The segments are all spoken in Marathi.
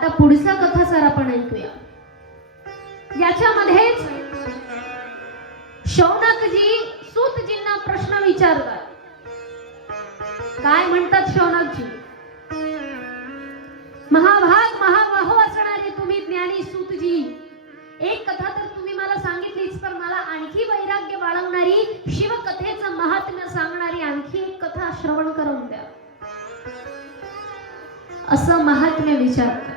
आता पुढचा कथासार आपण ऐकूया. याच्यामध्येच शौनकजी सूतजींना प्रश्न विचारतात. काय म्हणतात शौनकजी? महाभाग महाबाहो असणारे तुम्ही ज्ञानी सूतजी, एक कथा तर तुम्ही मला सांगितलीच, पण मला आणखी वैराग्य बाळगणारी, शिवकथेचं महात्म्य सांगणारी आणखी एक कथा श्रवण करून द्या, असं महात्म्य विचारतात.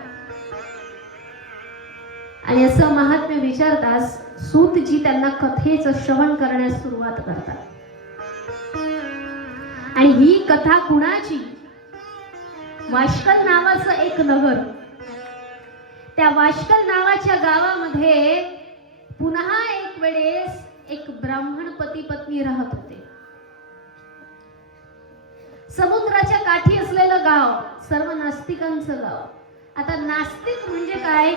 आणि असं महात्म्य विचारताच सूतजी त्यांना कथेचं श्रवण करण्यास सुरुवात करतात. आणि ही कथा कुणाची? वाशकल नावाचं एक नगर, त्या वाशकल नावाच्या गावामध्ये पुन्हा एक वेळेस एक ब्राह्मण पती पत्नी राहत होते. समुद्राच्या काठी असलेलं गाव, सर्व नास्तिकांचं गाव. आता नास्तिक म्हणजे काय?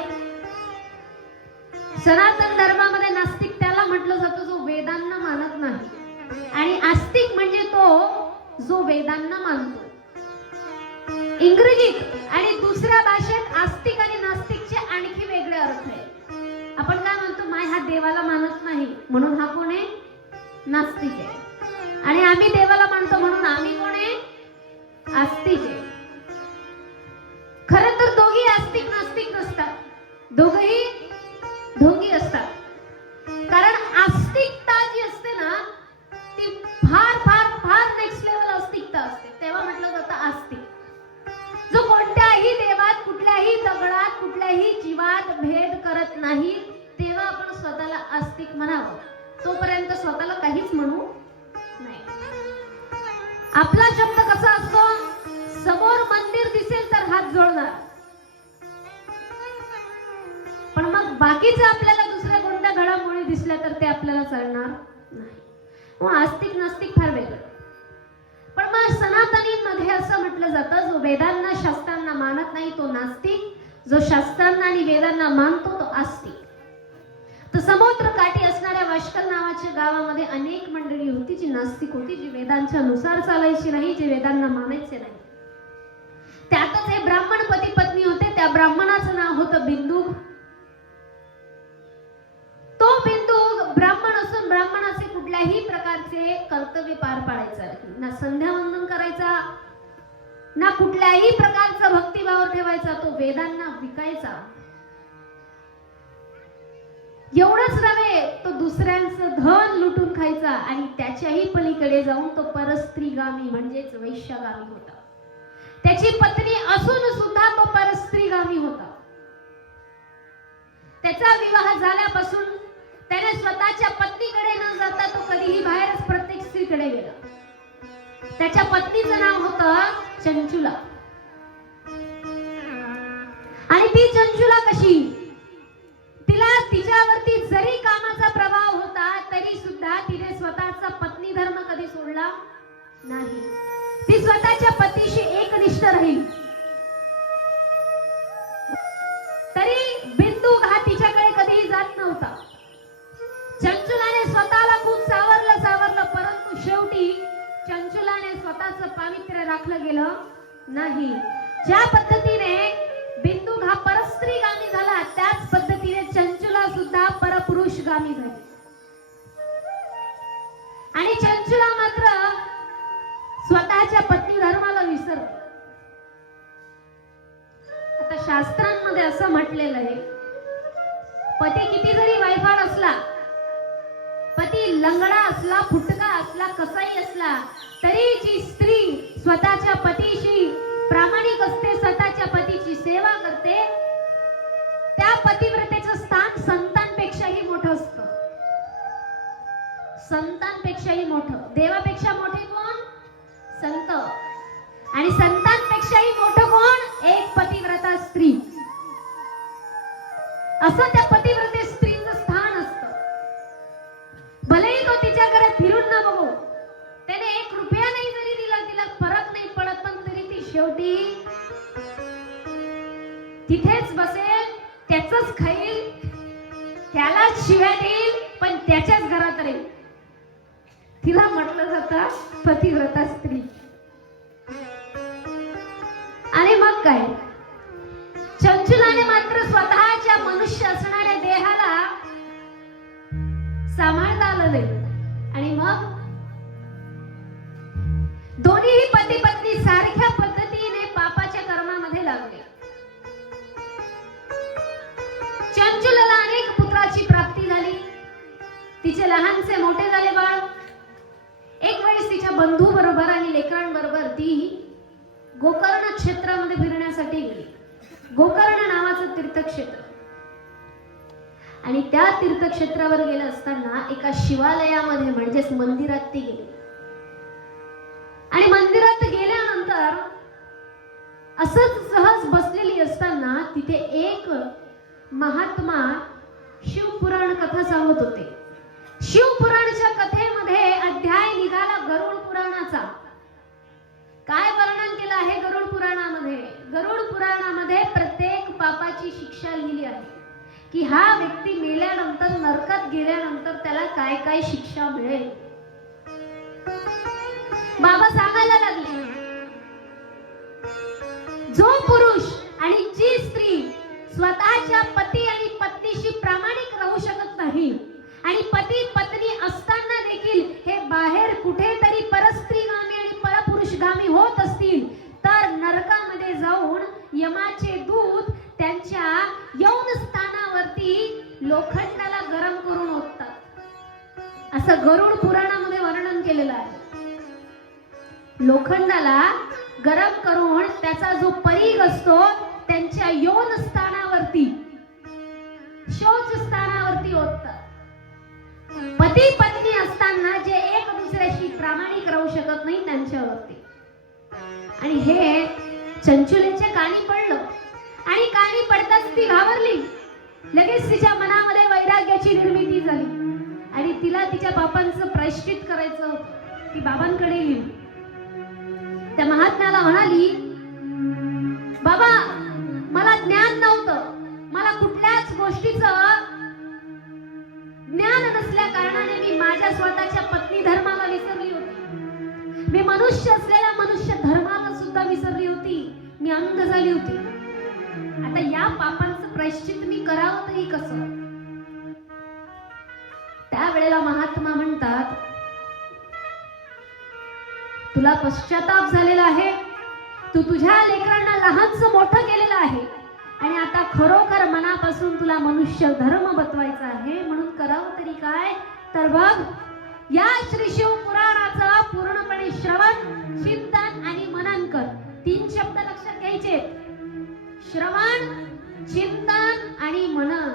सनातन धर्मामध्ये नास्तिक त्याला म्हटलं जातं जो वेदांना मानत नाही, आणि आस्तिक म्हणजे तो जो वेदांना मानतो. इंग्रजीत आणि दुसऱ्या भाषेत आस्तिक आणि नास्तिकचे आणखी वेगळे अर्थ आहेत. आपण काय म्हणतो? माय हा देवाला मानत नाही म्हणून हा कोण आहे? नास्तिक आहे. आणि आम्ही देवाला मानतो म्हणून आम्ही कोण आहे? आस्तिक आहे. खरं तर दोघी आस्तिक नास्तिक नसतात, दोघही ढोंगी असतात. कारण आस्तिकता जी असते ना ती फार फार फार नेक्स्ट लेवल आस्तिकता असते, तेव्हा म्हटलं जातं आस्तिक. जो कोणत्याही देवात, कुठल्याही दगडात, कुठल्याही जीवात भेद करत नाही, तेव्हा आपण स्वतःला आस्तिक म्हणावं. तोपर्यंत स्वतःला काहीच म्हणू नाही. आपला शब्द कसा असतो? समोर मंदिर दिसेल तर हात जोडणार, पण मग बाकीचं आपल्याला दुसऱ्या कोणत्या घडामोडी दिसल्या तर ते आपल्याला चालणार नाही. मग आस्तिक नास्तिक फार वेगळं. पण मग सनातनींमध्ये असं म्हटलं जातं, जो वेदांना शास्त्रांना मानत नाही तो नास्तिक, जो शास्त्रांना आणि वेदांना मानतो तो आस्तिक. तर समुद्र काठी असणाऱ्या वाशकल नावाच्या गावामध्ये अनेक मंडळी होती जी नास्तिक होती, जी वेदांच्या नुसार चालायची नाही, जे वेदांना मानायचे नाही. त्यातच हे ब्राह्मण पती पत्नी होते. त्या ब्राह्मणाचं नाव होतं बिंदू. तो बिंदू ब्राह्मण असून ब्राह्मणाचे कुठल्याही प्रकारचे कर्तव्य पार पाडायचं नाही, ना संध्यावंदन करायचा, ना कुठल्याही प्रकारचा भक्तिभाव ठेवायचा, तो वेदांना विकायचा. एवढंच नव्हे, तो दुसऱ्यांचं धन लुटून खायचा आणि त्याच्याही पलीकडे जाऊन तो परस्त्रीगामी म्हणजेच वैश्यगामी होता. त्याची पत्नी असून सुद्धा तो परस्त्रीगामी होता. त्याचा विवाह झाल्यापासून त्याने स्वतःच्या पत्नीकडे न जाता तो कधीही बाहेरच प्रत्येक स्त्रीकडे गेला. त्याच्या पत्नीचं नाव होतं चंचुला. आणि ती चंचुला कशी? तिला तिच्यावरती जरी कामाचा प्रभाव होता तरी सुद्धा तिने स्वतःचा पत्नी धर्म कधी सोडला नाही. ती स्वतःच्या पतीशी एकनिष्ठ राहील. तरी बिंदू हा तिच्याकडे कधीही जात नव्हता. चंचुलाने स्वतःला खूप सावरलं, परंतु शेवटी चंचुलाने स्वतःचं पावित्र्य राखलं गेलं नाही. ज्या पद्धतीने बिंदू हा परस्त्रीगामी झाला, त्याच पद्धतीने चंचुला सुद्धा परपुरुषगामी झाली. आणि चंचुला मात्र स्वतःच्या पत्नी धर्माला विसरली. आता शास्त्रांमध्ये असं म्हटलेलं आहे, पती किती जरी वायफाड असला, पती लंगडा असला, फुटका असला, कसाही असला, तरी जी स्त्री स्वतःच्या पतीशी प्रामाणिक असते, स्वतःच्या पतीची सेवा करते, त्या पतिव्रतेचं स्थान संतांपेक्षाही मोठं असतं. संतांपेक्षाही मोठं. देवापेक्षा मोठे कोण? संत. आणि संतांपेक्षाही मोठं कोण? एक पतिव्रता स्त्री. असं त्या पतिव्रते स्त्रीचं स्थान असतं. भलेही तो तिच्याकडे फिरून न बघू, त्याने 1 रुपया नाही जरी दिला, तिला फरक नाही पडत, पण तरी ती शेवटी तिथेच बसेल, त्याचंच खाईल, त्यालाच शिव्या देईल, पण त्याच्याच घरात राहील. तिला म्हटलं जातं पतिव्रता स्त्री. आणि मग काय? चंचुला मनुष्य असणाऱ्या देहाला सांभाळता आलं नाही. आणि मग दोन्हीही पती पत्नी सारख्या पद्धतीने पापाच्या कर्मामध्ये लागले. चंचुलला अनेक पुत्राची प्राप्ती झाली. तिचे लहानसे मोठे झाले बाळ. एक वेळेस तिच्या बंधू बरोबर आणि लेकरांबरोबर ती गोकर्ण क्षेत्रामध्ये फिरण्यासाठी गेली. गोकर्ण नावाचं तीर्थक्षेत्र. आणि त्या तीर्थक्षेत्रावर गेले असताना एका शिवालयामध्ये म्हणजेच मंदिरात ती गेली. आणि मंदिरात गेल्यानंतर असंच सहज बसलेली असताना तिथे एक महात्मा शिवपुराण कथा सांगत होते. शिवपुराणच्या कथेमध्ये अध्याय निघाला गरुड पुराणाचा. काय वर्णन केलं आहे गरुड पुराणामध्ये? गरुड पुराणामध्ये प्रत्येक पापाची शिक्षा लिहिली आहे की हा व्यक्ती मेल्यानंतर नरकात गेल्यानंतर त्याला काय काय शिक्षा मिळेल. बाबा सांगायला लागले, जो पुरुष आणि जी स्त्री स्वतःच्या पती आणि पत्नीशी प्रामाणिक राहू शकत नाही आणि पती पत्नी असताना देखील हे बाहेर कुठेतरी परस्त्रीगामी आणि परपुरुषगामी होत असतील तर नरकामध्ये जाऊन यमाचे दूत त्यांच्या यौन स्थानावरती लोखंडाला गरम करून ओततात. असं गरुड पुराणामध्ये वर्णन केलेलं आहे. लोखंडाला गरम करून त्याचा जो परीघ असतो त्यांच्या यौन स्थानावरती शौच स्थानावरती ओततात. पती पत्नी असताना जे एक दुसऱ्याशी प्रामाणिक राहू शकत नाही त्यांच्यावरती. आणि हे चंचुलेच्या कानी पडलं. आणि कानी पडताच ती घाबरली. लगेच तिच्या मनामध्ये वैराग्याची निर्मिती झाली आणि तिला तिच्या पापांचं प्रायश्चित करायचं होतं. ती बाबांकडे गेली. त्या महात्म्याला म्हणाली, बाबा मला ज्ञान नव्हतं. मला कुठल्याच गोष्टीचं ज्ञान नसल्या कारणाने मी माझ्या स्वतःच्या पत्नी धर्माला विसरली होती. मी मनुष्य असलेल्या मनुष्य धर्माला सुद्धा विसरली होती. मी अंध झाली होती. आता या पापांचं प्रायश्चित मी करावं तरी कसं? त्यावेळेला महात्मा म्हणतात, तुला पश्चाताप झालेला आहे. तू तुझ्या लेकरांना लहानचं मोठं केलेलं आहे आणि आता खरोखर मनापासून तुला मनुष्य धर्म बतवायचा आहे. म्हणून करावं तरी काय? तर बघ, या श्री शिव पुराणाचा पूर्णपणे श्रवण, चिंतन आणि मनन कर. 3 शब्द लक्षात घ्यायचे: श्रवण, चिंतन आणि मनन.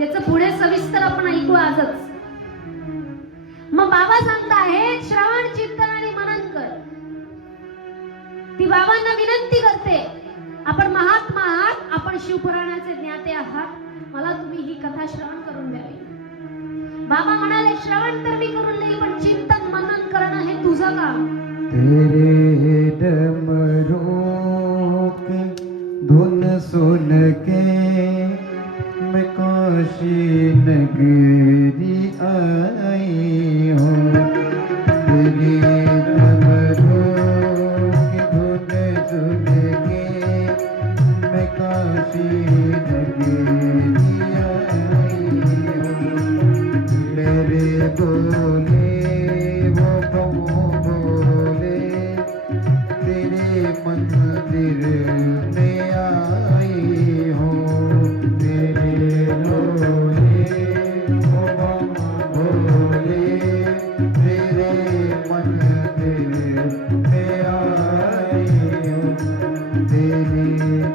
याचं पुढे सविस्तर आपण ऐकू आजच. मग बाबा सांगताहेत श्रवण, चिंतन आणि मनन कर. ती बाबांना विनंती करते, आपण महात्मा आहात, आपण शिवपुराणाचे ज्ञाते आहात, मला तुम्ही ही कथा श्रवण करून द्यावी. बाबा म्हणाले, श्रवण तर मी करून देईल, पण चिंतन मनन करणं हे तुझं काम. तेरे डमरू की धुन सुन के मैं काशी नगरी आई हूँ. तेरे डमरू की धुन सुन के मैं काशी नगरी आई हूँ. मेरे बोले वो बोले तेरे मंदिर में आई हूँ. तेरे बोले वो बोले तेरे मंदिर में आई हूँ. तेरी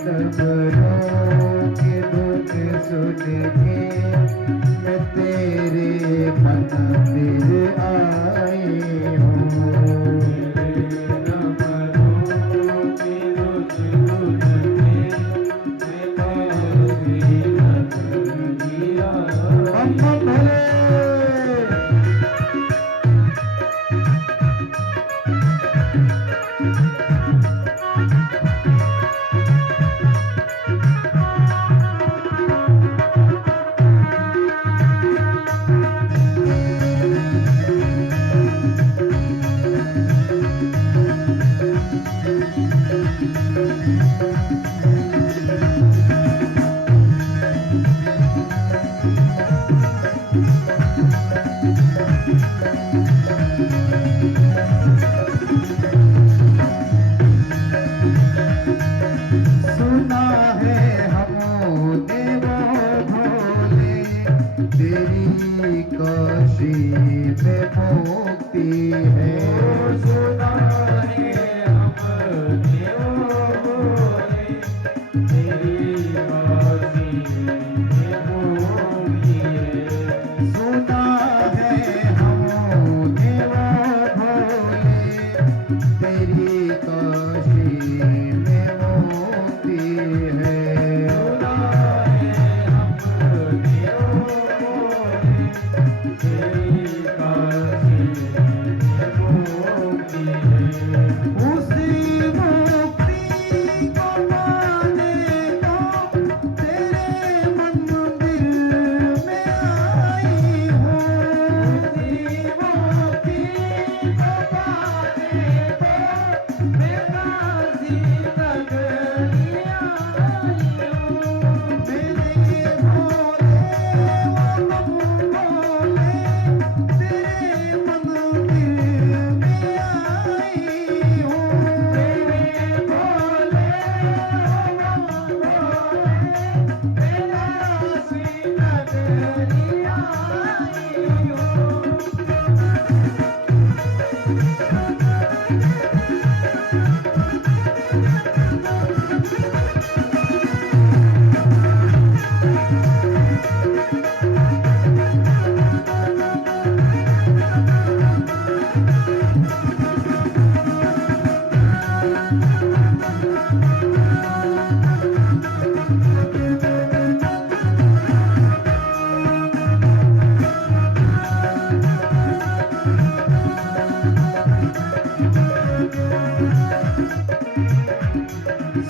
कब्रों की धुन सुन के मैं तेरे मंदिर आई हूँ.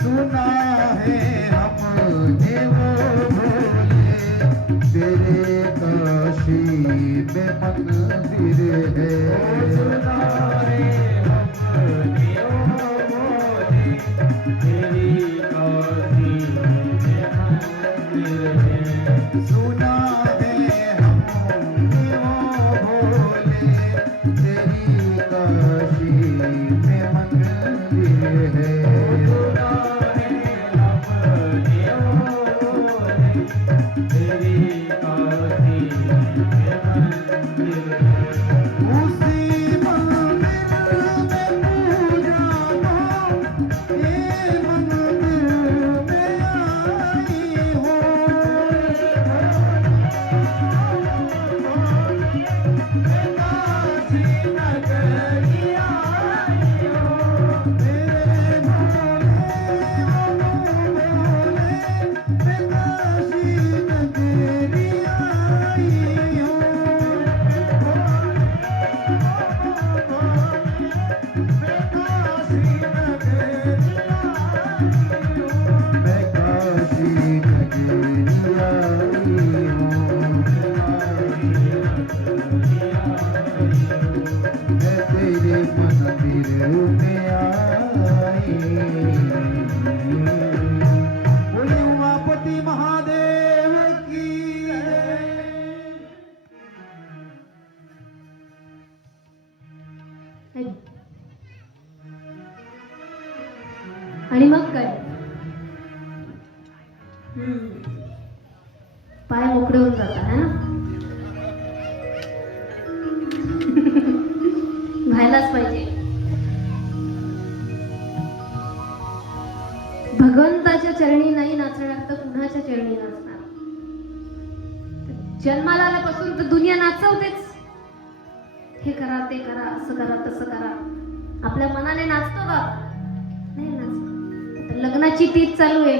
सुना है हमने वो भोले तेरे काशी में मंदिर है सुना है हमने वो भोले तेरी काशी में मंदिर है सुना है हमने वो भोले तेरी काशी में मंदिर है सुना है हमने वो भोले तेरी काशी में मंदिर है उसी मंदिर में पूजा हो ये मंदिर में आई हो काशी नगरी आई हो मेरे भोले काशी नगरी आई हो मैं काशी नगरी आई हूँ मैं तेरे मंदिर में आई बोले उमापति महादेव की आणि मग काय पाय मोकळे होऊन जातात है ना व्हायलाच पाहिजे भगवंताच्या चरणी नाही नाचणार तर कुणाच्या चरणी नाचणार जन्माला आल्यापासून तर दुनिया नाचवतेच हे करा ते करा असं करा तसं करा आपल्या मनाने नाचतो का नाही नाचतो तर लग्नाची तीच चालू आहे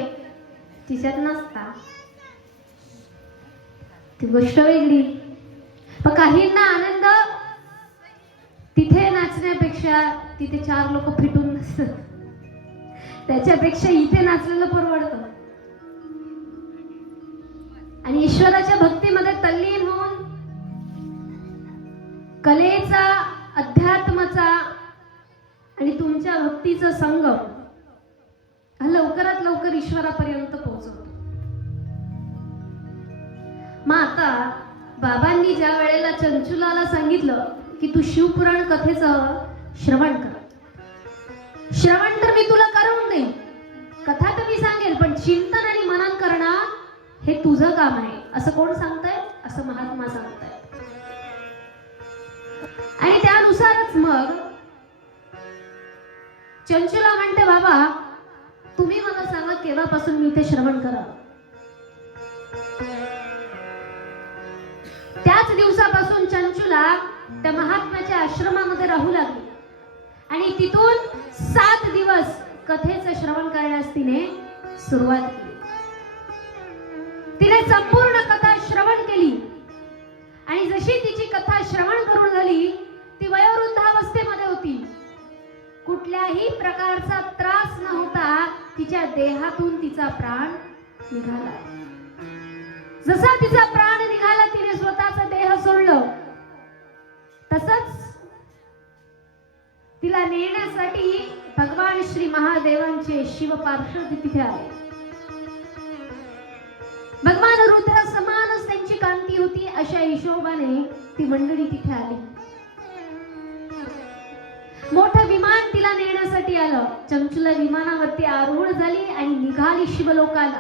तिच्यात नाचता ती गोष्ट वेगळी पण काहींना आनंद तिथे नाचण्यापेक्षा तिथे 4 लोक फिटून नसतात त्याच्यापेक्षा इथे नाचलेलं परवडतं आणि ईश्वराच्या भक्तीमध्ये तल्लीन होऊन कलेचा अध्यात्माचा आणि तुमच्या भक्तीचा संगम हा लवकरात लवकर ईश्वरापर्यंत पोहोचवतो मग आता बाबांनी ज्या वेळेला चंचुलाला सांगितलं की तू शिवपुराण कथेचं श्रवण कर श्रवण तर मी तुला करून देईन कथा तर मी सांगेल पण चिंतन आणि मनन करणं हे तुझं काम आहे असं कोण सांगताय असं महात्मा सांगताय आणि त्यानुसारच मग चंचुला म्हणते बाबा तुम्ही मला सांगा केव्हापासून मी इथे श्रवण करा त्याच दिवसापासून चंचुला त्या महात्म्याच्या आश्रमामध्ये राहू लागली आणि तिथून 7 दिवस कथेचं श्रवण करण्यास तिने सुरुवात केली तिने संपूर्ण कथा श्रवण केली आणि जशी तिची कथा श्रवण करून झाली ती वयोवृद्धावस्थेमध्ये होती कुठल्याही प्रकारचा त्रास न होता तिच्या देहातून तिचा प्राण निघाला जसा तिचा प्राण निघाला तिने स्वतःचा देह सोडलं तसंच तिला नेण्यासाठी भगवान श्री महादेवांचे शिव पार्षद तिथे आले भगवान रुद्र समानच त्यांची कांती होती अशा हिशोबाने ती मंडळी तिथे आली मोठं विमान तिला नेण्यासाठी आलं चंचुला विमानावरती आरूढ झाली आणि निघाली शिवलोकाला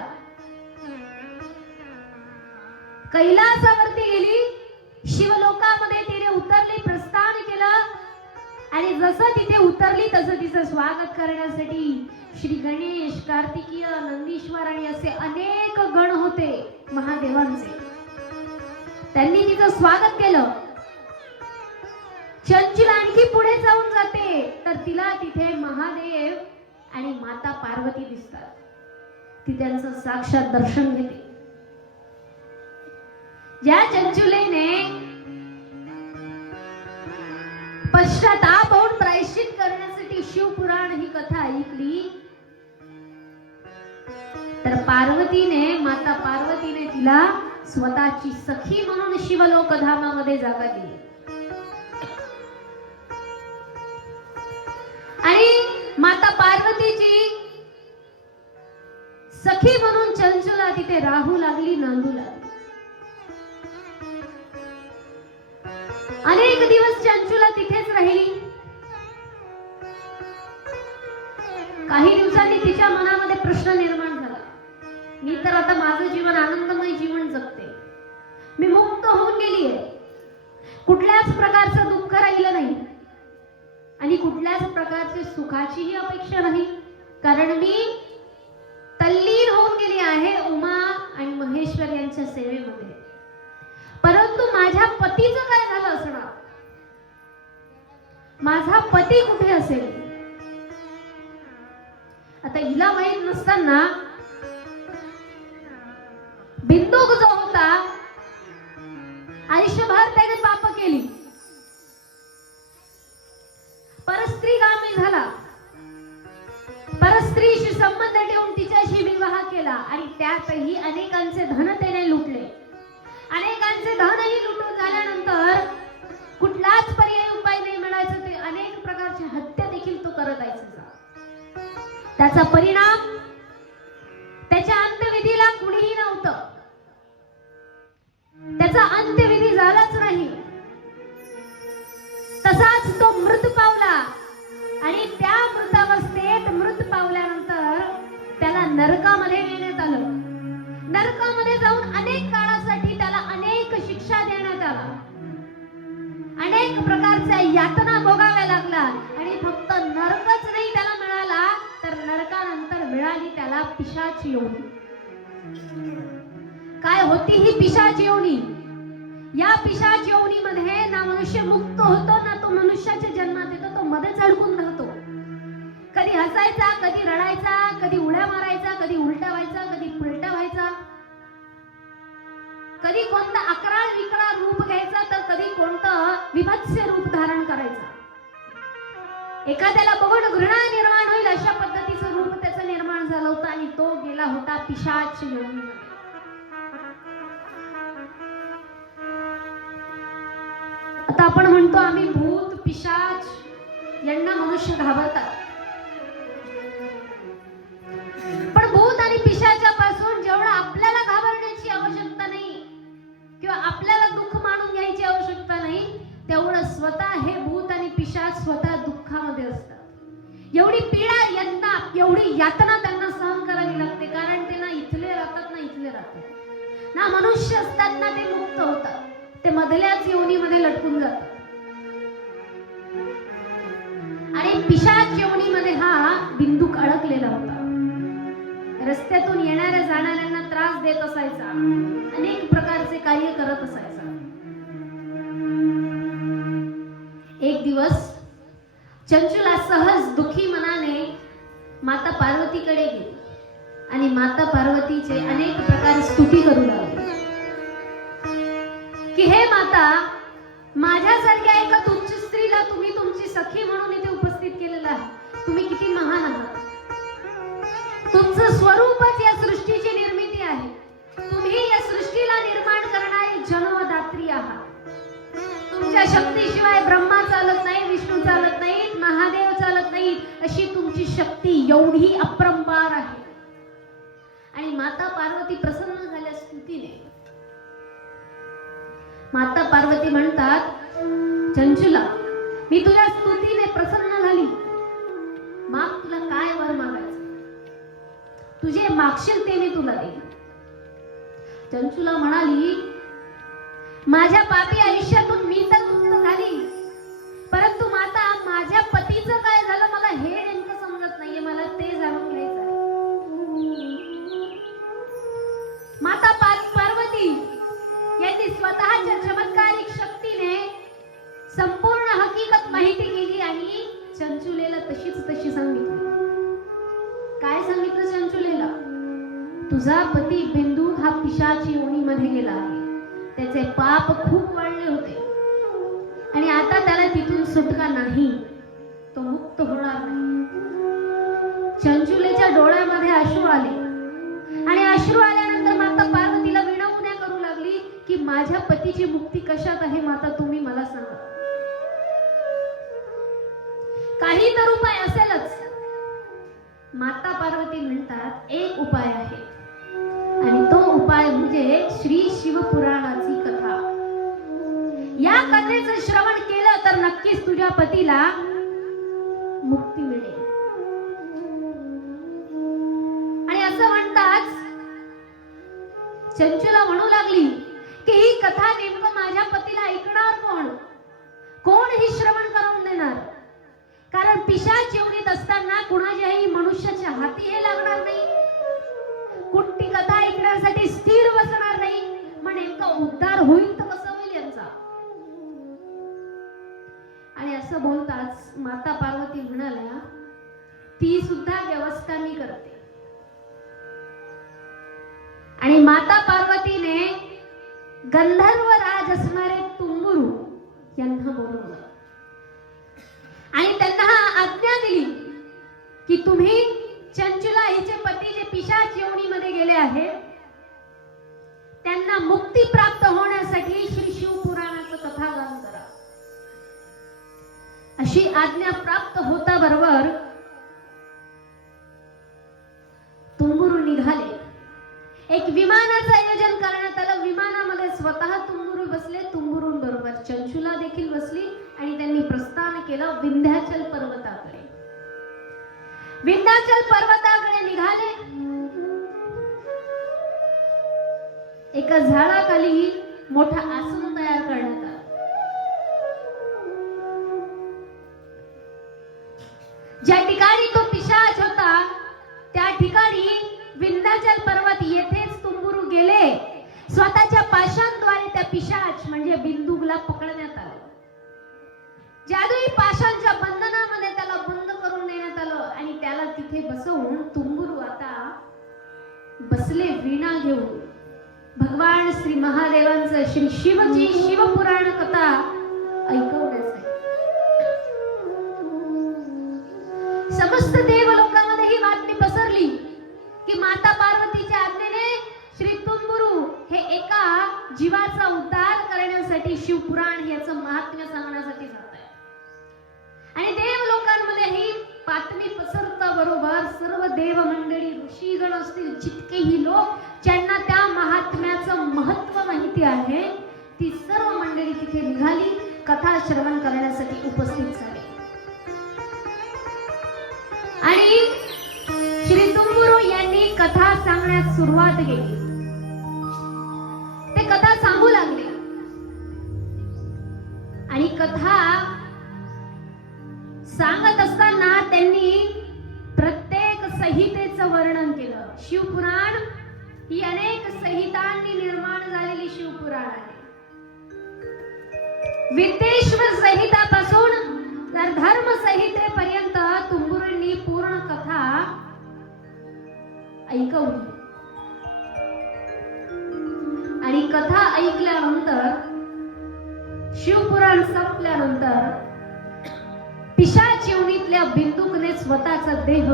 कैलासावरती गेली शिवलोकामध्ये तिने उतरली प्रस्थान केलं आणि जसं तिथे उतरली तसं तिचं स्वागत करण्यासाठी श्री गणेश कार्तिकीय नंदीश्वर आणि असे अनेक गण होते महादेवांचे त्यांनी तिचं स्वागत केलं चंचुला आणखी पुढे जाऊन जाते तर तिला तिथे महादेव आणि माता पार्वती दिसतात ती त्यांचं साक्षात दर्शन घेते ज्या चंचुलेने पश्चाताप होऊन प्रायश्चित करण्यासाठी शिवपुराण ही कथा ऐकली तर माता पार्वतीने तिला स्वतःची सखी म्हणून शिवलोकधामामध्ये जागा दिली. आणि माता पार्वतीची सखी म्हणून चंचुला तिथे राहू लागली, नांदू लागली. अनेक दिवस चंचुला तिथेच राहिली. काही दिवसांनी तिच्या मनामध्ये प्रश्न निर्माण झाला, मी तर आता माझं जीवन आनंदमय जीवन जगते, मी मुक्त होऊन गेली आहे, कुठल्याच प्रकारचं दुःख राहिलं नाही आणि कुठल्याच प्रकारची सुखाचीही अपेक्षा नाही, कारण मी तल्लीन होऊन गेली आहे उमा आणि महेश्वर यांच्या सेवेमध्ये. परंतु माझ्या पतीचं काय झालं असणार, माझा पती कुठे असेल. आता हिला माहित नसताना बिंदुक जो होता आयुष्यभर त्याने पाप केली, परस्त्रीगामी झाला, परस्त्रीशी संबंध ठेवून तिच्याशी विवाह केला आणि त्यातही अनेकांचे धन त्याने लुटले. अनेकांचे धनही लुटून झाल्यानंतर कुठलाच पर्याय उपाय नाही मिळायचं, ते अनेक प्रकारची हत्या देखील तो करत जायचा. त्याचा परिणाम त्याच्या अंत्यविधीला कुणीही नव्हतं, त्याचा अंत्यविधी झालाच नाही. तसाच तो मृत पावला आणि त्या मृतावस्थेत मृत पावल्यानंतर त्याला नरकामध्ये नेण्यात आलं. नरकामध्ये जाऊन अनेक काळासाठी त्याला अनेक शिक्षा देण्यात आला, अनेक प्रकारच्या यातना भोगाव्या लागला. आणि फक्त नरकच नाही त्याला मिळाला, तर नरकानंतर मिळाली त्याला पिशाच योनी. काय होती ही पिशाच योनी? या पिशाच योनीमध्ये ना मनुष्य मुक्त होतो, ना तो मनुष्याच्या जन्मात येतो, तो मध्येच अडकून राहतो. कधी हसायचा, कधी रडायचा, कधी उड्या मारायचा, कधी उलटा व्हायचा, कधी पुलटा व्हायचा, कधी कोणता अकराळ विकराळ रूप घ्यायचा, तर कधी कोणतं विभत्स रूप धारण करायचा. एखाद्याला बघून घृणा निर्माण होईल अशा पद्धतीचं रूप त्याचं निर्माण झालं होतं आणि तो गेला होता पिशाच योनीमध्ये. आता आपण म्हणतो आम्ही भूत पिशाच यांना मनुष्य घाबरतात, पण भूत आणि पिशाचापासून जेवढं आपल्याला घाबरण्याची आवश्यकता नाही किंवा आपल्याला दुःख मानून घ्यायची आवश्यकता नाही, तेवढं स्वतः हे भूत आणि पिशाच स्वतः दुःखामध्ये असतात. एवढी पीडा यांना, एवढी यातना त्यांना सहन करावी लागते, कारण ते ना इथले राहतात ना इथले राहतात, ना मनुष्य असतात ना ते मुक्त होतात, ते मधल्याच योनीमध्ये लटकून जातात. आणि पिशाच योनीमध्ये हा बिंदुक अडकलेला होता. रस्त्यातून येणाऱ्या जाणाऱ्यांना त्रास देत असायचा, अनेक प्रकारचे कार्य करत असायचा. एक दिवस चंचुला सहज दुखी मनाने माता पार्वतीकडे गेली आणि माता पार्वतीचे अनेक प्रकारे स्तुती करू लागली की हे माता, माझ्यासारख्या एका तुच्छ स्त्रीला तुम्ही तुमची सखी म्हणून इथे उपस्थित केलेला आहे. तुम्ही किती महान आहात. तुमचं स्वरूपच या सृष्टीची निर्मिती आहे. तुम्ही या सृष्टीला निर्माण करणारे जन्मदात्री आहात. तुमच्या शक्तीशिवाय ब्रह्मा चालत नाही, विष्णू चालत नाहीत, महादेव चालत नाहीत, अशी तुमची शक्ती एवढी अपरंपार आहे. आणि माता पार्वती प्रसन्न झाल्या स्तुतीने. माता पार्वती म्हणतात, चंचुला, मी तुझ्या स्तुतीने प्रसन्न झाली. माग तुला काय वर मागायचं, तुझे मागशील ते मी तुला देईन. चंचुला म्हणाली, माझ्या पापी आयुष्यातून मी तर मुक्त झाली, परंतु माता माझ्या पतीचं काय झालं मला हे नेमकं समजत नाहीये, मला ते जाणून घ्यायचं आहे. माता पार्वती यांनी स्वतःच्या चमत्कारिक शक्तीने संपूर्ण हकीकत माहिती केली आणि चंचुलेला तशीच तशी सांगितली. काय सांगितलं चंचुलेला? तुझा पती बिंदुक हा पिशाची योनीमध्ये गेला आहे, त्याचे पाप खूप वाढले होते आणि आता त्याला तिथून सुटका नाही, तो मुक्त होणार नाही. चंचुलेच्या डोळ्यामध्ये अश्रू आले माझ्या पतीची मुक्ती कशात आहे माता, तुम्ही मला सांगा. काही तर उपाय असेलच. माता पार्वती म्हणतात एक उपाय आहे, आणि तो उपाय म्हणजे श्री शिवपुराणाची कथा. या कथेचं श्रवण केलं तर नक्कीच तुझ्या पतीला मुक्ती मिळेल. आणि असं म्हणताच चंचुला म्हणू लागली की ही कथा नेमकं माझ्या पतीला ऐकणार कोण, कोण ही श्रवण करून देणार. कारण पिशाच जेवणीत असताना कुणाच्याही मनुष्याच्या हाती हे लागणार नाही, कुठली कथा ऐकण्यासाठी स्थिर बसणार नाही. मग नेमका उद्धार होईल तर कसं होईल यांचा. आणि असं बोलताच माता पार्वती म्हणाल्या ती सुद्धा व्यवस्था मी करते. आणि माता पार्वतीने गंधर्व राज असणारे तुंबुरू यांना बोलवलं आणि त्यांना आज्ञा दिली की तुम्ही चंचुला हिचे पती जे पिशाच योनीमध्ये गेले आहेत त्यांना मुक्ती प्राप्त होण्यासाठी श्री शिवपुराणाचं कथागान करा. अशी आज्ञा प्राप्त होता बरोबर तुंबुरू निघाले. एक विमानाचं आयोजन करण्यात आलं. विमानामध्ये स्वतः तुंबुरू बसले, तुंबुरूंबरोबर चंचुला देखील बसली आणि त्यांनी प्रस्थान केलं विंध्याचल पर्वताकडे. विंध्याचल पर्वताकडे निघाले. एका झाडाखाली मोठा आसन तयार करण्यात आला. ज्या ठिकाणी तो पिशाच होता त्या ठिकाणी विंध्याचल पर्वत येथेच तुंबुरू गेले. स्वतःच्या पाशांद्वारे त्या पिशाच म्हणजे बिंदूला पकडण्यात आलं. जादुई पाशांच्या बंधनामध्ये त्याला बंद करून देण्यात आलं आणि त्याला तिथे बसवून तुंबुरू आता बसले वीणा घेऊन भगवान श्री महादेवांचं श्री शिवची शिवपुराण कथा ऐकवण्यासाठी. समस्त देवलोकामध्ये ही बातमी पसरली की माता पार्वतीच्या आज्ञेने श्री तुंबुरू हे एका जीवाचा उद्धार करण्यासाठी शिवपुराण याचं महात्म्य सांगण्यासाठी जात आहे. आणि देवलोकांमध्ये ही बातमी पसरता बरोबर सर्व देव मंडळी ऋषीगण असतील जितकेही लोक ज्यांना त्या महात्म्याचं महत्व माहिती आहे ती सर्व मंडळी तिथे निघाली, कथा श्रवण करण्यासाठी उपस्थित झाली. आणि श्री तुंबुरू यांनी कथा सांगण्यास सुरुवात केली. ते कथा सांगू लागले आणि कथा सांगत असताना त्यांनी प्रत्येक संहितेचं वर्णन केलं. शिवपुराण ही अनेक संहितांनी निर्माण झालेली शिवपुराण आहे. विद्येश्वर संहितापासून तर धर्म संहितेपर्यंत तुंबुरूंनी पूर्ण कथा ऐकवली. आणि कथा ऐकल्यानंतर शिवपुराण संपल्यानंतर पिशाच योनीतल्या बिंदूकने स्वतःचा देह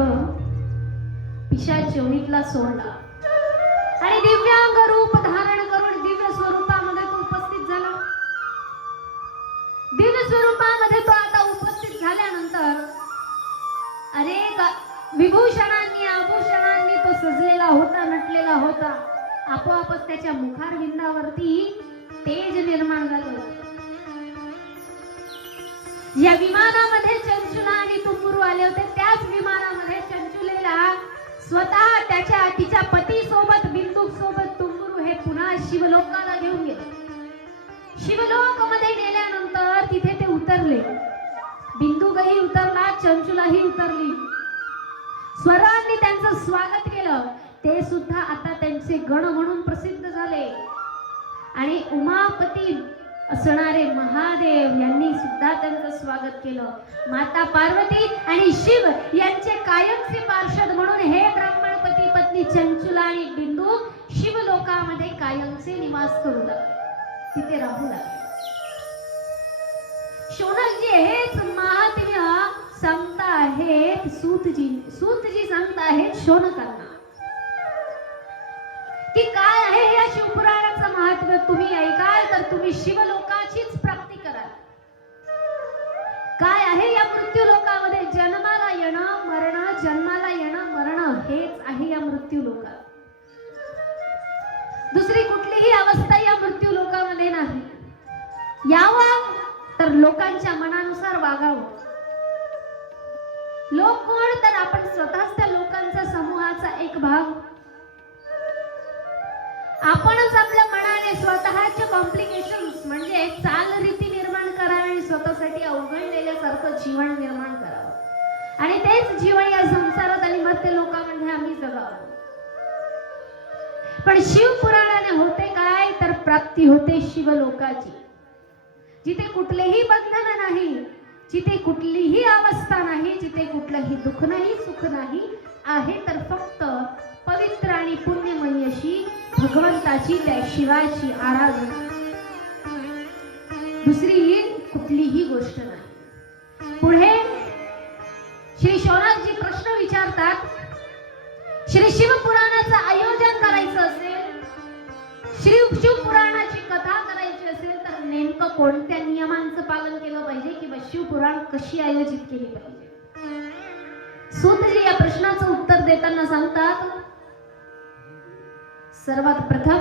पिशाच योनीतला सोडला आणि दिव्यांग रूप धारण करून दिव्य स्वरूपामध्ये तो उपस्थित झाला. दिव्य स्वरूपामध्ये तो आता उपस्थित झाल्यानंतर अनेक विभूषणांनी आभूषणांनी तो सजलेला होता, नटलेला होता. आपोआपच त्याच्या मुखारविंदावरती तेज निर्माण झालं. या विमानामध्ये चंचुला आणि तुंबुरू आले होते त्याच विमानामध्ये चंचुलेला स्वतः तिच्या पती सोबत बिंदू सोबत तुंबुरू हे पुन्हा शिवलोकाला घेऊन गेले. शिवलोक मध्ये गेल्यानंतर तिथे ते उतरले. बिंदूही उतरला, चंचुलाही उतरली. स्वरांनी त्यांचं स्वागत केलं. ते सुद्धा आता त्यांचे गण म्हणून प्रसिद्ध झाले. आणि उमापती असणारे महादेव यांनी सुद्धा त्यांचं स्वागत केलं. माता पार्वती आणि शिव यांचे कायमचे पार्षद म्हणून हे ब्राह्मणपती पत्नी चंचुला आणि बिंदू शिवलोकामध्ये कायमचे निवास करू लागले, तिथे राहू लागले. शौनकजी हेच महात्म्य सांगता आहेत सूतजी सांगता आहेत शौनकांना की काय आहे या शिवपुराणाचं महात्म्य. तुम्ही ऐकाल तुम्ही शिवलोकाचीच प्राप्ती कराल. काय आहे या मृत्यू लोकामध्ये? जन्माला येणं मरण, जन्माला येणं मरण, हेच आहे या मृत्यू लोकात. दुसरी कुठलीही अवस्था या मृत्यू लोकामध्ये नाही. यावं तर लोकांच्या मनानुसार वागावं. लोक कोण? तर आपण स्वतःच त्या लोकांचा समूहाचा एक भाग. आपणच आपल्या मनाने स्वतःचे कॉम्प्लिकेशन्स म्हणजे चालरीती निर्माण करावी आणि स्वतःसाठी अवघडलेल्यासारखं जीवन निर्माण करावं आणि तेच जीवन या संसारात आणि मध्य लोकांमध्ये आम्ही जगावं. पण शिवपुराणाने होते काय? तर प्राप्ती होते शिवलोकाची, जिथे कुठलेही बंधन नाही, जिथे कुठलीही अवस्था नाही, जिथे कुठलंही दुःख नाही, सुख नाही, आहे तर फक्त पवित्र आणि पुण्यमयी अशी भगवंताची, त्या शिवाची आराधना. दुसरी कुठलीही गोष्ट नाही. पुढे श्री शौनकजी प्रश्न विचारतात. श्री शिवपुराणाचं आयोजन करायचं असेल, श्री शिवपुराणाची कथा करायची असेल तर नेमकं कोणत्या नियमांचं पालन केलं पाहिजे किंवा शिवपुराण कशी आयोजित केली पाहिजे? सूतजी या प्रश्नाचं उत्तर देताना सांगतात, सर्वात प्रथम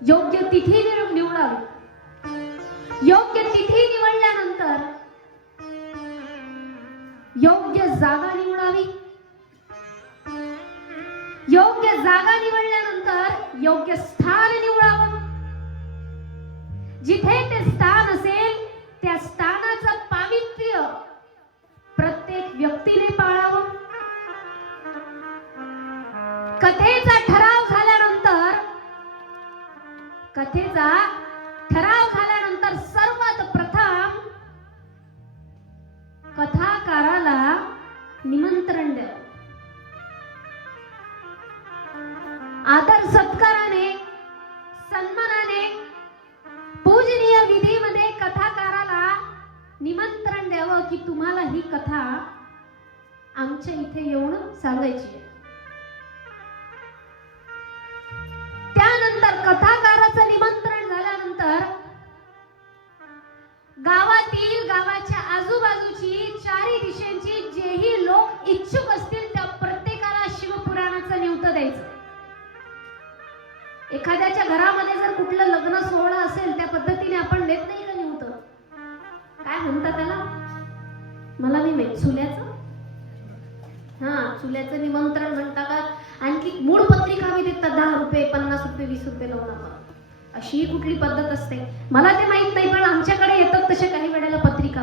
योग्य तिथी निवडावी. योग्य तिथी निवडल्यानंतर योग्य जागा निवडावी. योग्य जागा निवडल्यानंतर योग्य स्थान निवडावं. जिथे ते स्थान असेल त्या स्थानाचं पावित्र्य प्रत्येक व्यक्तीने पाळावं. कथेचा ठराव झाल्यानंतर सर्वात प्रथम कथाकाराला निमंत्रण द्यावं. आदर सत्काराने, सन्मानाने, पूजनीय विधीमध्ये कथाकाराला निमंत्रण द्यावं की तुम्हाला ही कथा आमच्या इथे येऊन सांगायची आहे. त्यानंतर कथाकाराचं निमंत्रण झाल्यानंतर गावातील, गावाच्या आजूबाजूची, चारी दिशेची जेही लोक इच्छुक असतील त्या प्रत्येकाला शिवपुराणाचं निवतं द्यायचं. एखाद्याच्या घरामध्ये जर कुठलं लग्न सोहळा असेल त्या पद्धतीने आपण देत नाही का निवतं? काय म्हणतात त्याला? मला नाही माहित. चुल्याचं? चुल्याचं निमंत्रण म्हणता का? आणखी मूळ पत्रिका आम्ही देतात 10 रुपये, 50 रुपये, 20 रुपये लावून आम्हाला. अशी कुठली पद्धत असते मला ते माहित नाही, पण आमच्याकडे येतात तसे काही वेळेला पत्रिका.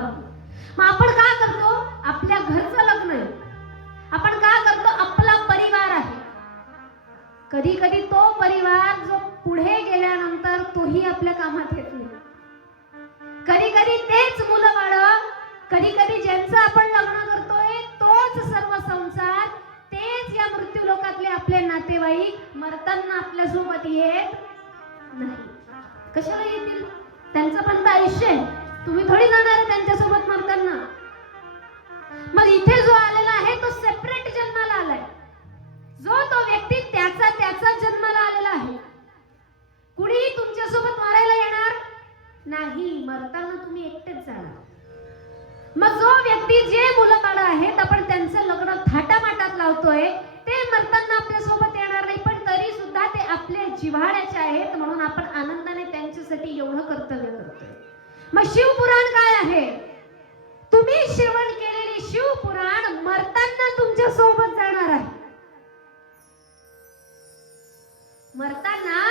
मग आपण काय करतो? आपल्या घरचं लग्न आहे, आपण काय करतो? आपला परिवार आहे. कधी कधी तो परिवार जो पुढे गेल्यानंतर तोही आपल्या कामात येत नाही. कधी कधी तेच मुलं बाळ, कधी कधी ज्यांचं आपण लग्न करतोय तोच सर्व संसार, तेच या मृत्यू लोकातले आपले नातेवाईक मरताना आपल्या सोबत येत नाही. कशाला येतील? त्यांचं पण तर आयुष्य आहे. तुम्ही थोडी जाणार आहे त्यांच्यासोबत मरताना. मग इथे जो आलेला आहे तो सेपरेट जन्माला आलाय. जो तो व्यक्ती त्याचा जन्माला आलेला आहे. कुणीही तुमच्यासोबत मारायला येणार नाही. मरताना तुम्ही एकटेच जाणार. मग जो व्यक्ती, जे मुलं बाळ आहेत आपण त्यांचं लग्न थाटामाटात लावतोय, ते मरताना आपल्या सोबत येणार नाही, पण तरी सुद्धा ते आपल्या जिव्हाळ्याचे आहेत म्हणून आपण आनंदाने त्यांच्यासाठी एवढं कर्तव्य करतोय. मग शिवपुराण काय आहे? तुम्ही श्रवण केलेली शिवपुराण मरताना तुमच्या सोबत जाणार आहे. मरताना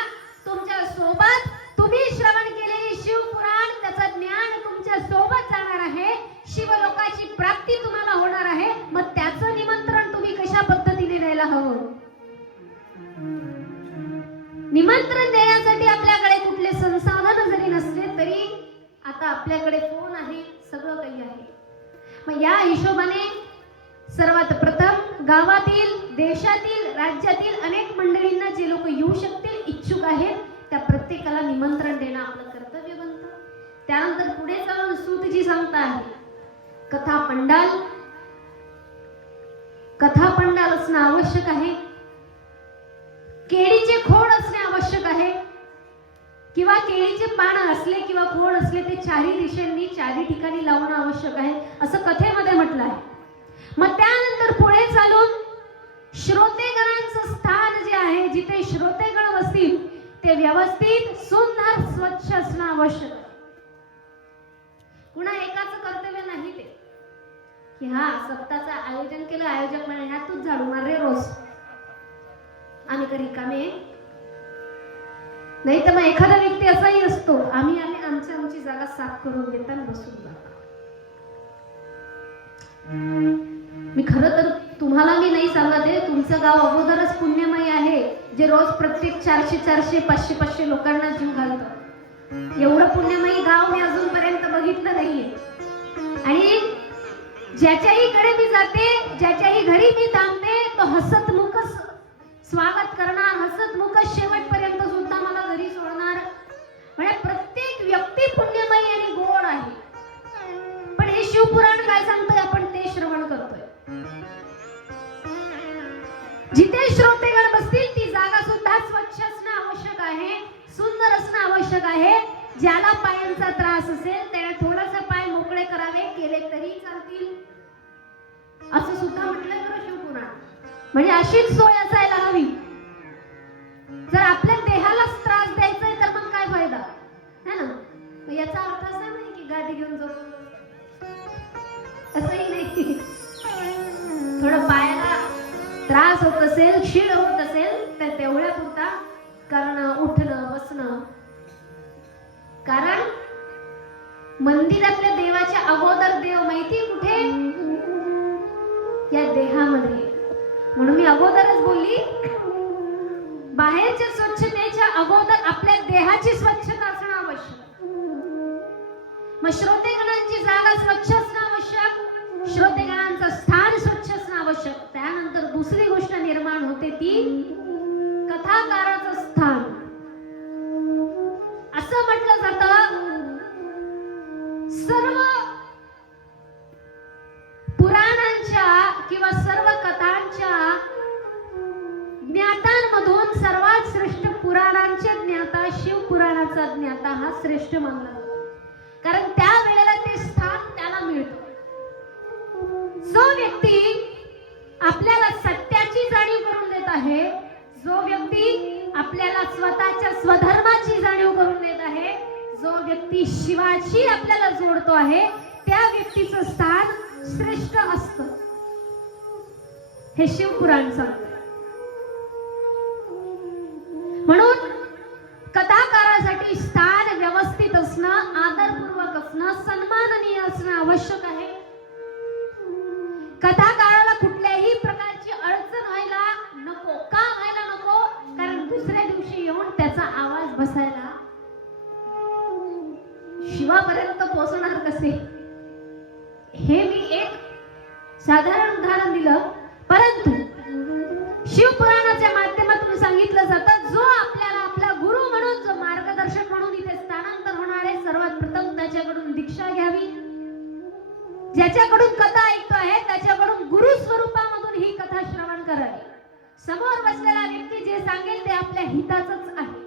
तुमच्या सोबत तुम्ही श्रवण केलेली शिवपुराण, त्याचं ज्ञान तुमच्या सोबत जाणार आहे. शिवलोकाची प्राप्ती तुम्हाला होणार आहे. मग त्याचं निमंत्रण तुम्ही कशा पद्धतीने द्यायला हवं? निमंत्रण देण्यासाठी आपल्याकडे कुठले संसाधन जरी नसले तरी आता आपल्याकडे फोन आहे, सगळं काही आहे. मग या हिशोबाने सर्वात प्रथम गावातील, देशातील, राज्यातील अनेक मंडळींना जे लोक येऊ शकतील, इच्छुक आहेत, त्या प्रत्येकाला निमंत्रण देणं आपलं कर्तव्य बनतं. त्यानंतर पुढे जाऊन सूतजी सांगतात, कथा पंडाल असणं आवश्यक आहे. केळीचे खोड असणे आवश्यक आहे. किंवा केळीचे पान असले किंवा खोड असले ते चारी दिशेंनी चारी ठिकाणी लावणं आवश्यक आहे असं कथेमध्ये म्हटलं आहे. मग त्यानंतर पुढे चालून श्रोतेगणांचं स्थान जे आहे, जिथे श्रोतेगण बसतील ते व्यवस्थित सुंदर स्वच्छ असणं आवश्यक आहे. कुणा एकाच कर्तव्य नाही ते की हा सप्ताहाचं आयोजन केलं, आयोजक म्हणे ह्या तूच झाडू मार रे रोज, आम्ही कधी रिकामे. नाही तर मग एखादा व्यक्ती असाही असतो, आम्ही आमची जागा साफ करून देताना बसून जातो. मी खरं तर तुम्हाला मी नाही सांगत आहे, तुमचं गाव अगोदरच पुण्यमय आहे जे रोज प्रत्येक 400 500 500 लोकांना जीव घालतं. एवढं पुण्यमयी गाव मी अजूनपर्यंत बघितलं नाहीये. आणि ज्याच्याही कडे मी जाते, ज्याच्याही घरी मी थांबते, तो हसतमुख स्वागत करणार, हसतमुख शेवटपर्यंत सुद्धा मला घरी सोडणार. म्हणजे प्रत्येक व्यक्ती पुण्यमयी आणि गोड आहे. पण हे शिवपुराण काय सांगतोय आपण ते श्रवण करतोय. जिथे श्रोतेगण बसतील ती जागा सुद्धा स्वच्छ असणं आवश्यक आहे, सुंदर असणं आवश्यक आहे. ज्याला पायांचा त्रास असेल त्याने थोडासा पाय मोकळे करावे, केले तरी चालतील असं सुद्धा म्हटलंय बरं शिवपुराण. म्हणजे अशीच सोय असायला हवी. जर आपल्या देहालाच त्रास द्यायचा आहे तर मग काय फायदा है ना. मग याचा अर्थ असा नाही की गादी घेऊन जाऊ, असंही नाही. थोडं पायाला त्रास होत असेल, शीळ होत असेल तर तेवढ्या पुरता करणं, उठणं, बसणं. कारण मंदिरातल्या देवाच्या अगोदर देव माहिती कुठे, या देहामध्ये. म्हणून मी अगोदरच बोलली, बाहेरच्या स्वच्छतेच्या अगोदर आपल्या देहाची स्वच्छता असणं आवश्यक. मग श्रोतेगणांची जागा स्वच्छ असणं आवश्यक, श्रोतेगणांचं स्थान स्वच्छ असणं आवश्यक. त्यानंतर दुसरी गोष्ट निर्माण होते ती कथाकाराचं स्थान. असं म्हटलं जातं सर्व पुराणांच्या किंवा सर्व कथांच्या ज्ञातांमधून सर्वात श्रेष्ठ पुराणांचे ज्ञाता, शिवपुराणाचा ज्ञाता हा श्रेष्ठ मानला जातो. कारण त्या वेळेला ते स्थान त्याला मिळतं. जो व्यक्ती आपल्याला सत्याची जाणीव करून देत आहे, जो व्यक्ती आपल्याला स्वतःच्या स्वधर्माची जाणीव करून देत आहे, जो व्यक्ती शिवाशी आपल्याला जोडतो आहे, त्या व्यक्तीचं स्थान श्रेष्ठ असतं. हे शिवपुराण सांगतं. म्हणून कथाकारासाठी स्थान व्यवस्थित असणं, आदरपूर्वक असणं, सन्माननीय असणं आवश्यक आहे. कथाकाराला कुठल्याही प्रकारची अडचण व्हायला नको. का व्हायला नको? कारण दुसऱ्या दिवशी येऊन त्याचा आवाज बसायला शिवापर्यंत पोहोचणार कसे. हे मी एक साधारण उदाहरण दिलं, परंतु शिवपुराणाच्या माध्यमातून सांगितलं जातं जो आपल्याला आपला गुरु म्हणून, जो मार्गदर्शक म्हणून इथे स्थानांतर होणार आहे, सर्वात प्रथम त्याच्याकडून दीक्षा घ्यावी. ज्याच्याकडून कथा ऐकतो आहे त्याच्याकडून गुरु स्वरूपामधून ही कथा श्रवण करावी. समोर बसलेला व्यक्ती जे सांगेल ते आपल्या हिताचंच आहे.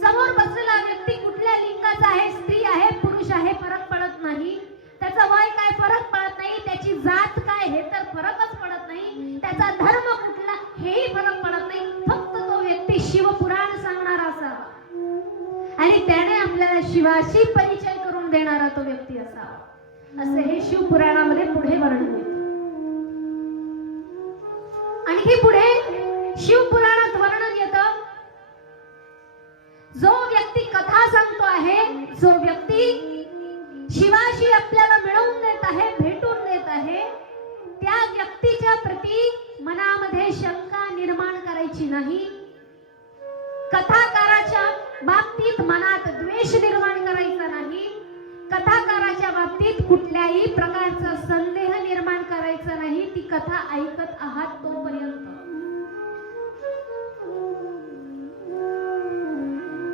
समोर बसलेला व्यक्ती कुठल्या लिंगाचा आहे, स्त्री आहे, पुरुष आहे, फरक पडत नाही. त्याचा वय काय फरक पडत नाही, त्याची जात काय हे तर फरकच पडत नाही, त्याचा धर्म कुठला हेही फरक पडत नाही. फक्त तो व्यक्ती शिवपुराण सांगणारा असावा आणि त्याने आपल्याला शिवाशी परिचय करून देणारा तो व्यक्ती असावा, असं हे शिवपुराणामध्ये पुढे वर्णन येतं. आणखी पुढे शिवपुराणात वर्णन येतं, जो व्यक्ती कथा सांगतो आहे, जो व्यक्ती शिवाशी आपल्याला मिळवून देत आहे, भेटून देत आहे, त्या व्यक्तीच्या प्रती मनामध्ये शंका निर्माण करायची नाही. कथाकाराच्या बाबतीत मनात द्वेष निर्माण करायचा नाही. कथाकाराच्या बाबतीत कुठल्याही प्रकारचा संदेह निर्माण करायचा नाही. ती कथा ऐकत आहात तोपर्यंत,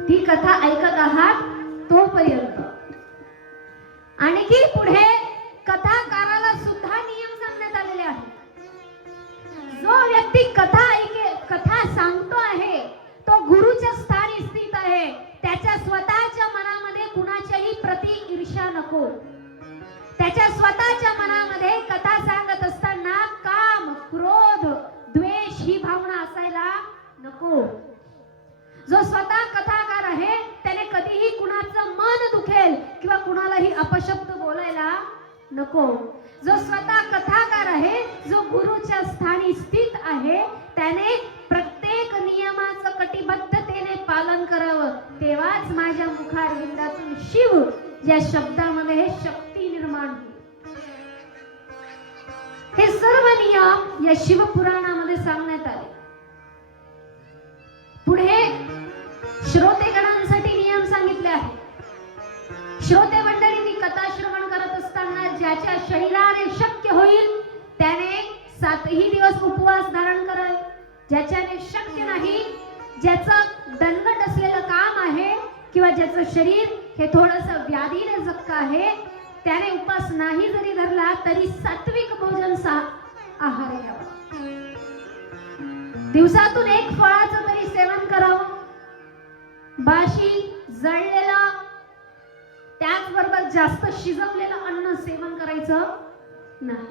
ती कथा ऐकत आहात तोपर्यंत. आणखी पुढे कथाकाराला सुद्धा नियम सांगण्यात आलेले आहेत. जो व्यक्ती कथा सांगतो आहे तो गुरुच्या स्थानी स्थित आहे, त्याच्या करायला नको. जो स्वतः कथाकार आहे त्याने कधीही कुणाचं मन दुखेल किंवा कुणालाही अपशब्द बोलायला नको. जो स्वतः कथाकार आहे, जो गुरुच्या स्थानी स्थित आहे, त्याने प्रत्येक नियमाचं कटिबद्धतेने पालन करावं. तेव्हाच माझ्या मुखारविंदातून शिव या शब्दामध्ये हे शक्ती निर्माण होईल. हे सर्व नियम या शिवपुराणामध्ये सांगण्यात आले. पुढे श्रोतेगणांसाठी नियम सांगितले आहेत. श्रोते मंडळींनी कथा श्रवण करत असताना ज्याच्या शरीराने शक्य होईल त्याने 7ही दिवस उपवास धारण करावे. ज्याच्याने शक्य नाही, ज्याचं दणकट असलेलं काम आहे किंवा ज्याचं शरीर हे थोडंसं व्याधीने जगत आहे, त्याने उपवास नाही जरी धरला तरी सात्विक भोजन आहार घ्यावा. दिवसातून एक फळाचं तरी सेवन करावं. बाशी, जळलेलं, त्याचबरोबर जास्त शिजवलेलं अन्न सेवन करायचं नाही.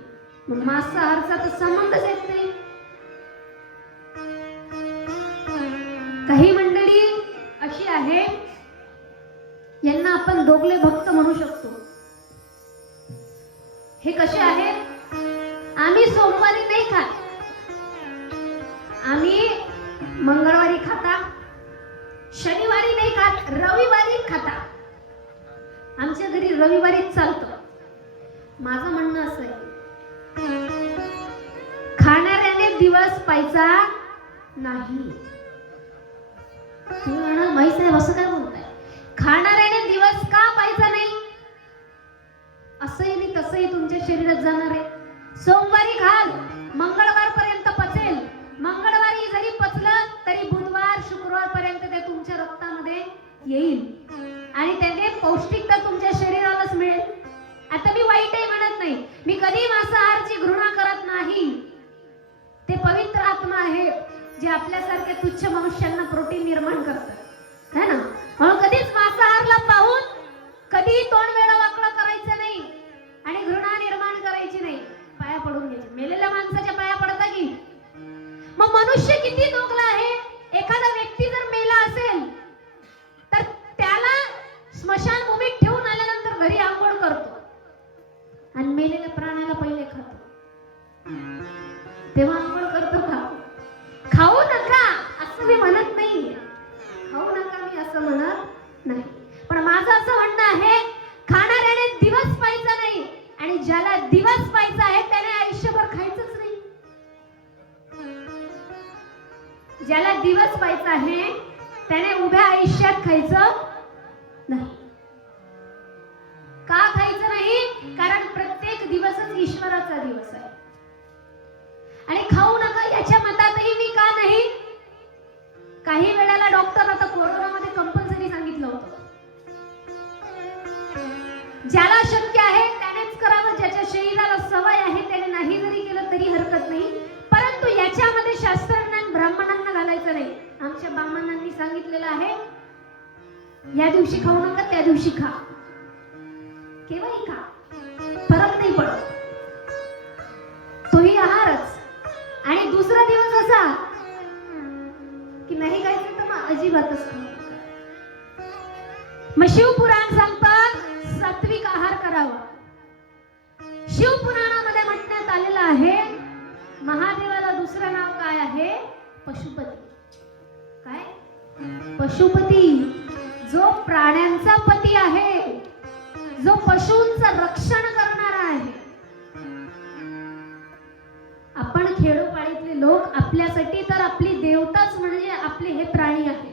मग मांसाहारचा तर संबंधच येत नाही. काही मंडळी अशी आहे, यांना आपण दोघले भक्त म्हणू शकतो. हे कसे आहेत? आम्ही सोमवारी नाही खात, आम्ही मंगळवारी खाता, शनिवारी नाही खात, रविवारी खाता. आमच्या घरी रविवारीच चालतं. माझं म्हणणं असं आहे, खाणाऱ्याने दिवस पाहायचा नाही. तुम्ही म्हणाल माई साहेब असं काय बोलताय? खाणाऱ्याने दिवस का पाहायचा नाही? असंही नाही तसंही तुमच्या शरीरात जाणार आहे. सोमवारी खाल, मंगळवार पर्यंत पचेल. मंगळवारी जरी पचलं तरी बुधवार शुक्रवार पर्यंत ते तुमच्या रक्तामध्ये येईल आणि त्याने पौष्टिकता तुमच्या शरीरालाच मिळेल. आता मी वाईटही म्हणत नाही, मी कधी मांसाहारची घृणा करत नाही. ते पवित्र आत्मा आहे जे आपल्यासारख्या तुच्छ मनुष्यांना प्रोटीन निर्माण करतात, है ना. म्हणून कधीच मांसाहारला पाहून कधी तोंड वेळा वाकडं करायचं नाही आणि घृणा निर्माण करायची नाही. पाया पडून घ्यायचे. मेलेल्या माणसाच्या पाया पडता की. मग मनुष्य किती दोघला आहे. एखादा व्यक्ती जर मेला असेल तर त्याला स्मशानभूमीत ठेवून आल्यानंतर घरी आंघोळ करतो आणि मेलेल्या प्राण्याला पहिले खातो. तेव्हा आंघोळ करतो का? खाऊ नका असं मी म्हणत नाही, खाऊ नका मी असं म्हणत नाही. पण माझं असं म्हणणं आहे, खाणाऱ्याने दिवस पाहायचा नाही आणि ज्याला दिवस पाहायचा आहे त्याने आयुष्यभर खायचंच नाही. ज्याला दिवस पाहायचा आहे त्याने उभ्या आयुष्यात खायचं नाही. का खायचं नाही? कारण प्रत्येक दिवसच ईश्वराचा दिवस आहे. आणि खाऊ नका याच्या मतातही मी का नाही. काही वेळेला डॉक्टर आता कोरोनामध्ये कंपल्सरी सांगितलं होतं, ज्याला शक्य आहे त्यानेच करावं. ज्याच्या शरीराला सवय आहे त्याने नाही जरी केलं तरी हरकत नाही. परंतु याच्यामध्ये शास्त्रज्ञान ब्राह्मणांना घालायचं नाही. आमच्या ब्राह्मणांनी सांगितलेलं आहे, या दिवशी खाऊ नका, त्या दिवशी खा, केव्हाही खा, फरक नाही पडत. तोही आहारच. आणि दुसरा दिवस असा की नाही खायचं तर मग अजिबातच खाऊ नका. मग शिवपुराण सांगतात सात्विक आहार करावा. शिवपुराणामध्ये म्हणण्यात आलेलं आहे, महादेवाला दुसरं नाव काय आहे? पशुपती. काय? पशुपती. जो प्राण्यांचा पती आहे, जो पशूंचं रक्षण करणारा आहे. आपण खेडोपाडीतले लोक आपल्यासाठी तर आपली देवताच म्हणजे आपले हे प्राणी आहे.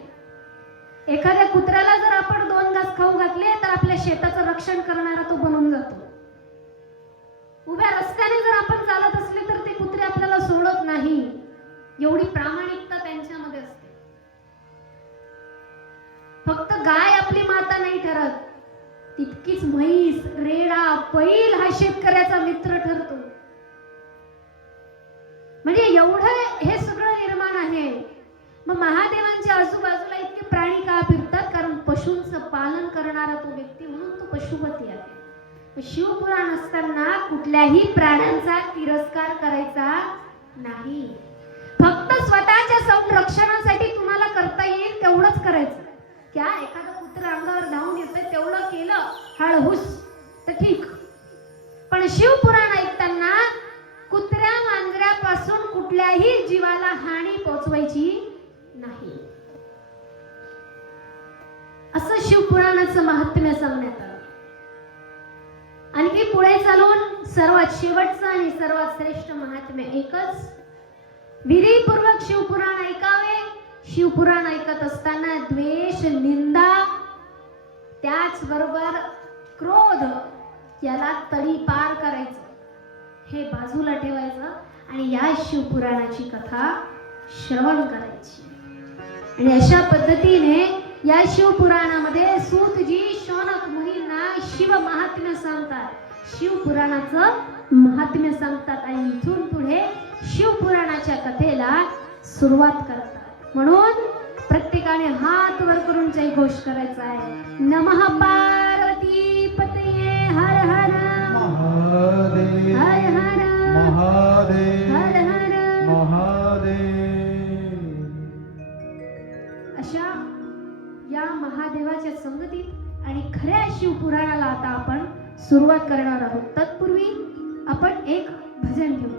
एखाद्या कुत्र्याला जर आपण 2 घास खाऊ घातले तर आपल्या शेताचं रक्षण करणारा तो बनून जातो. उभ्या रस्त्याने जर आपण चालत असले तर ते कुत्रे आपल्याला सोडत नाही. एवढी प्रामाणिकता त्यांच्यामध्ये असते. फक्त गाय आपली माता नाही ठरत, तितकीच म्हैस, रेडा, बैल हा शेतकऱ्याचा मित्र ठरतो. म्हणजे एवढं हे सगळं निर्माण आहे. मग महादेवांच्या आजूबाजूला इतके प्राणी का फिरतात? कारण पशूंचं पालन करणारा तो व्यक्ती म्हणून तो पशुपती आहे. शिवपुराण असताना कुठल्याही प्राण्यांचा तिरस्कार करायचा नाही. फक्त फक्त स्वतःच्या संरक्षणासाठी तुम्हाला करता येईल तेवढंच करायचं. क्या एखादं कुत्र अंगावर धावून येतं तेवढं केलं हळहुस तर ठीक, पण शिवपुराण ऐकताना कुत्र्या मांजऱ्यापासून कुठल्याही जीवाला हानी पोचवायची नाही, असं शिवपुराणाचं महात्म्य सांगण्यात आलं. आणखी पुढे चालून सर्वात शेवटचं आणि सर्वात श्रेष्ठ महात्म्य एकच, विधीपूर्वक शिवपुराण ऐकावे. शिवपुराण ऐकत असताना द्वेष, निंदा, त्याचबरोबर क्रोध याला तडीपार करायचं, हे बाजूला ठेवायचं आणि या शिवपुराणाची कथा श्रवण करायची. आणि अशा पद्धतीने या शिवपुराणामध्ये सूतजी शौनक मुनींना शिव महात्म्य सांगतात, शिवपुराणाचं महात्म्य सांगतात आणि इथून पुढे शिवपुराणाच्या कथेला सुरुवात करतात. म्हणून प्रत्येकाने हात वर करून जयघोष करायचा आहे. नमः पार्वती पतये हर हर महादेव हर हर महादेव हर हर. महादेव. अशा या महादेवाच्या संगतीत आणि खऱ्या शिवपुराणाला आता आपण सुरुवात करणार आहोत. तत्पूर्वी आपण एक भजन घेऊ.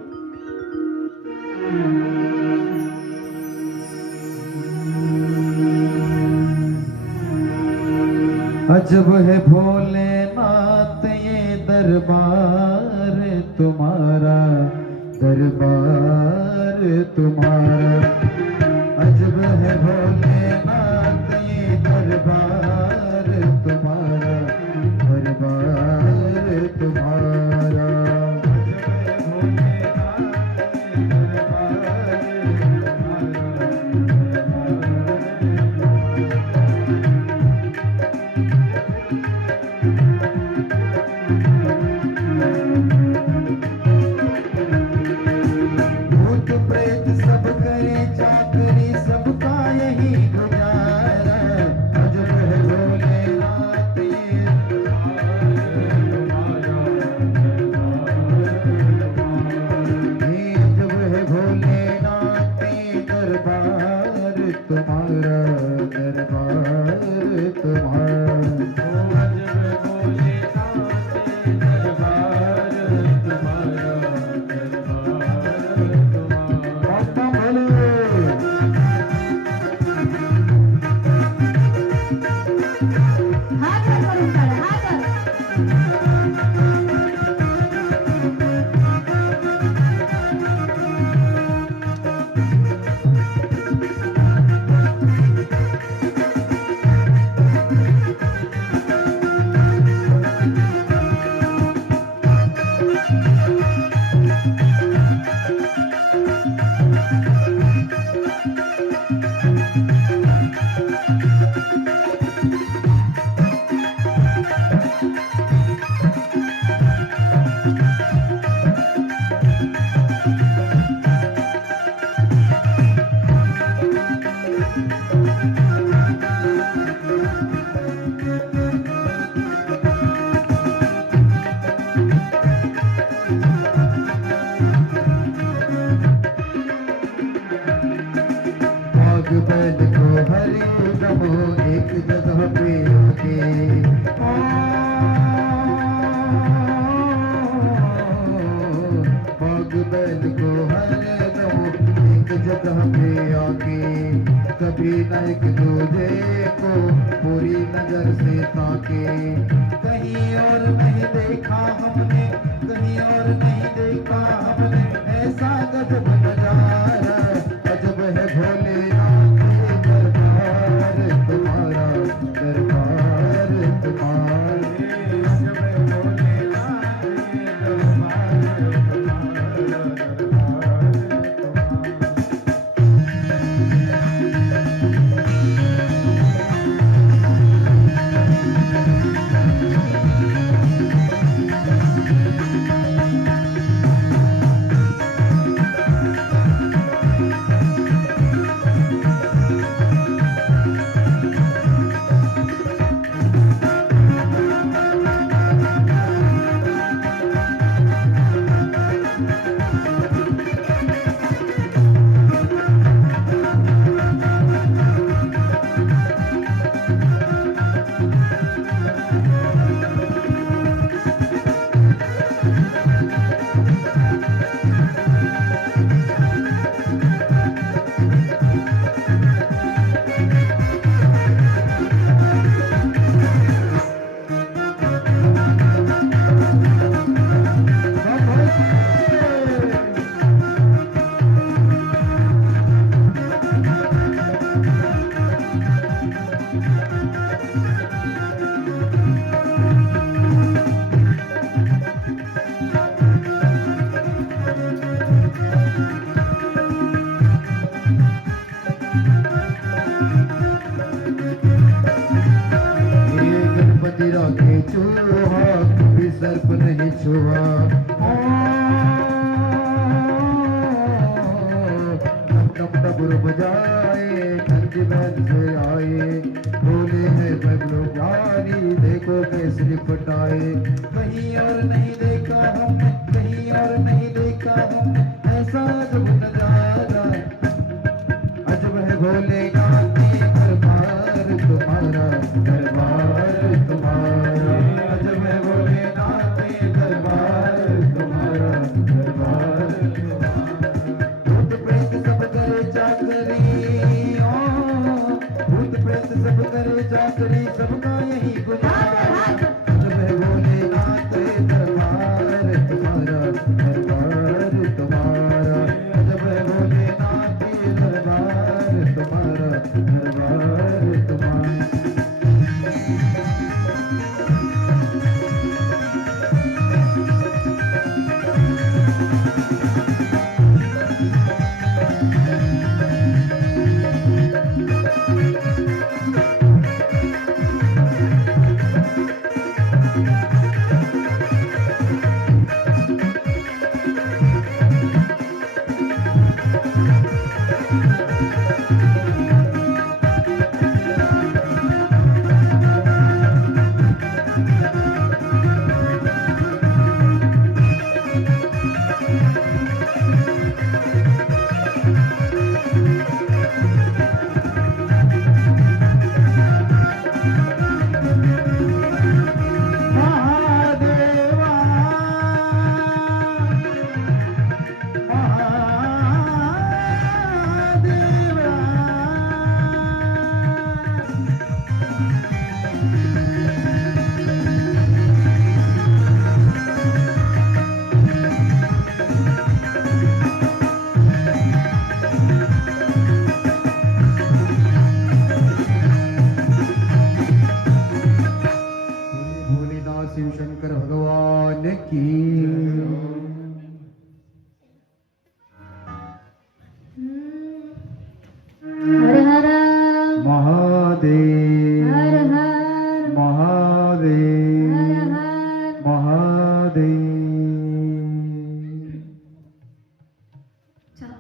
अजब है भोलेनाथ ये दरबार तुम्हारा, दरबार तुम्हारा. अजब है भोलेनाथ ये दरबार तुम्हारा, दरबार तुम्हारा. अजब बैल को हरि नमो एक जगह पे आके पग बैल को हरि नमो एक जगह पे आके कभी न एक दूजे को पूरी नजर से ताके कहीं और नहीं देखा हमने कहीं और नहीं देखा हमने ऐसा गजब नजारा अजब है भोलेनाथ ये दरबार तुम्हारा दरबार तुम्हारा अजब है भोलेनाथ ये दरबार तुम्हारा दरबार तुम्हारा चूहा कभी सर्प नहीं छुआ टप टप बजाए ठंडी बैल से आए बोले है बगलो प्यारी देखो कैसे लिपटाए कहीं और नहीं देखा हमने कहीं और नहीं देखा हमने ऐसा अजब नजारा अजब है भोलेनाथ के दरबार तुम्हारा अजब है भोलेनाथ के दरबार तुम्हारा भूत प्रेत सब करे चाकरी भूत प्रेत सब करे चाकरी सबका यही गुजारा अजब है भोलेनाथ के दरबार तुम्हारा अजब है भोलेनाथ के दरबार तुम्हारा शिव शंकर भगवान की हर हर महादेव हर हर महादेव हर हर महादेव चला.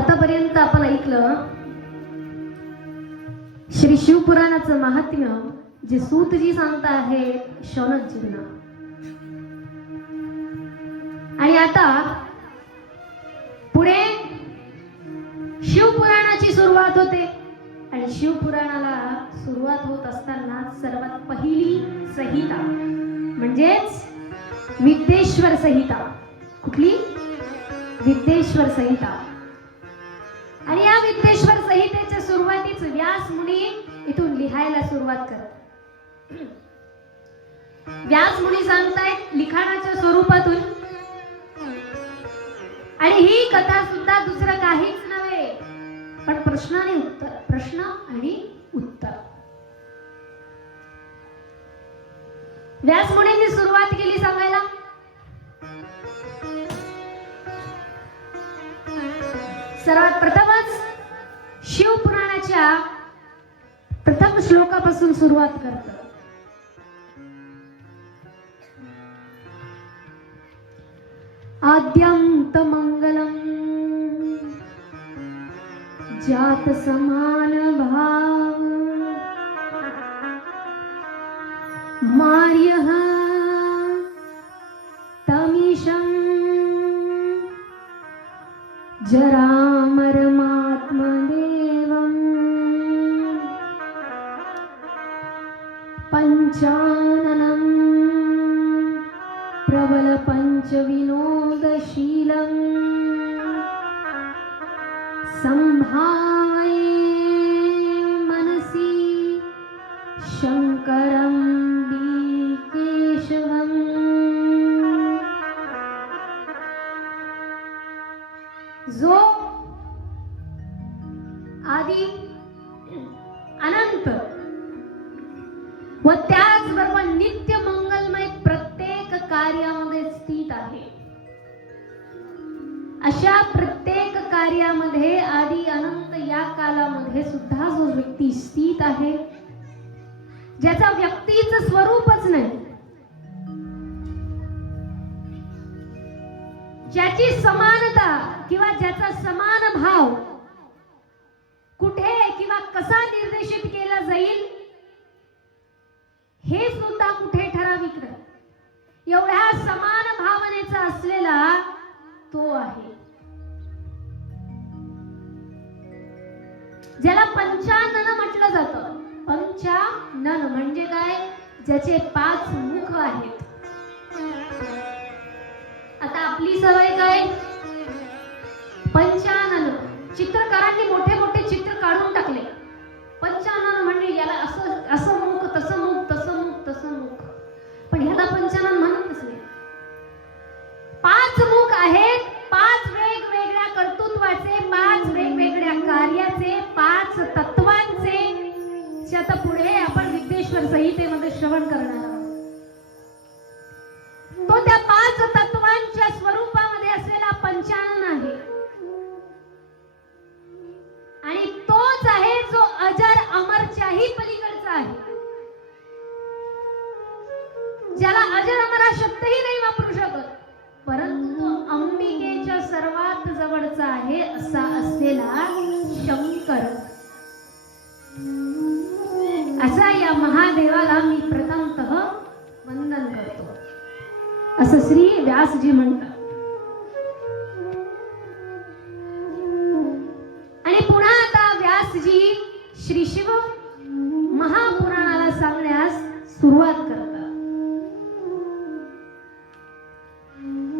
आतापर्यंत आपण ऐकलं श्री शिवपुराणाचं महात्म्य जे सूतजी सांगता आहेत शौनकजींना. आणि आता पुढे शिवपुराणाची सुरुवात होते आणि शिवपुराणाला सुरुवात होत असताना सर्वात पहिली संहिता म्हणजेच विद्येश्वर संहिता. कुठली? विद्येश्वर संहिता. आणि या विद्येश्वर संहितेच्या सुरुवातीच व्यास मुनी इथून लिहायला सुरुवात करतात. व्यास मुनी सांगतायत लिखाणाच्या स्वरूपातून आणि ही कथा सुद्धा दुसरं काहीच नव्हे पण प्रश्न आणि उत्तर, प्रश्न आणि उत्तर. व्यास मुनींनी सुरुवात केली सांगायला. सर्वात प्रथमच शिवपुराणाच्या प्रथम श्लोकापासून सुरुवात करतात. आद्यंत मंगलम जात समान भाव मार्यः तमीशं जरामरमात्मदेवम् पंचाननं प्रबल पंचविनोदशीलम् संभावये मनसि शंकरं केशवम्. जो आदि अनंत व त्याचबरोबर नित्य मंगलमय प्रत्येक कार्यामध्ये स्थित आहे. अशा प्रत्येक कार्यामध्ये आदि अनंत या कालामध्ये सुद्धा जो व्यक्ती स्थित आहे, ज्याचा व्यक्तीचं स्वरूपच नाही, ज्याची समानता किंवा ज्याचा समान भाव कुठे किंवा कसा निर्देशित केला जाईल हे सुद्धा कुठे ठराविक नाही, एवढ्या समान भावनेचा असलेला तो आहे, ज्याला पंचानन म्हटलं जातं. पंचानन म्हणजे काय? ज्याचे 5 मुख आहेत. आता आपली सवय काय? पंचानन. चित्रकारांनी मोठे मोठे चित्र काढून टाकले. पंचानन म्हणजे याला असं असं मुख, तसं मुख, तसं मुख, तसं मुख. पण ह्याला पंचानन म्हणतच नाही. 5 मुख आहेत, 5 वेगवेगळ्या कर्तृत्वाचे, 5 वेगवेगळ्या कार्याचे, 5 तत्वांचे, जे आता पुढे आपण विद्येश्वर संहितेमध्ये श्रवण करणार आहोत. तो त्या 5 तत्वांच्या स्वरूपामध्ये असलेला पंचानन आहे आणि तोच आहे जो अजर अमरच्याही पलीकडचा आहे, ज्याला अजर अमर हा शब्दही नाही वापरू शकत, परंतु तो अंबिकेच्या सर्वात जवळचा आहे असा असलेला शंकर. असा या महादेवाला मी प्रथमतः वंदन करतो, असं श्री व्यासजी म्हणतात. आणि पुन्हा आता व्यासजी श्री शिव महापुराणाला सांगण्यास सुरुवात करतात.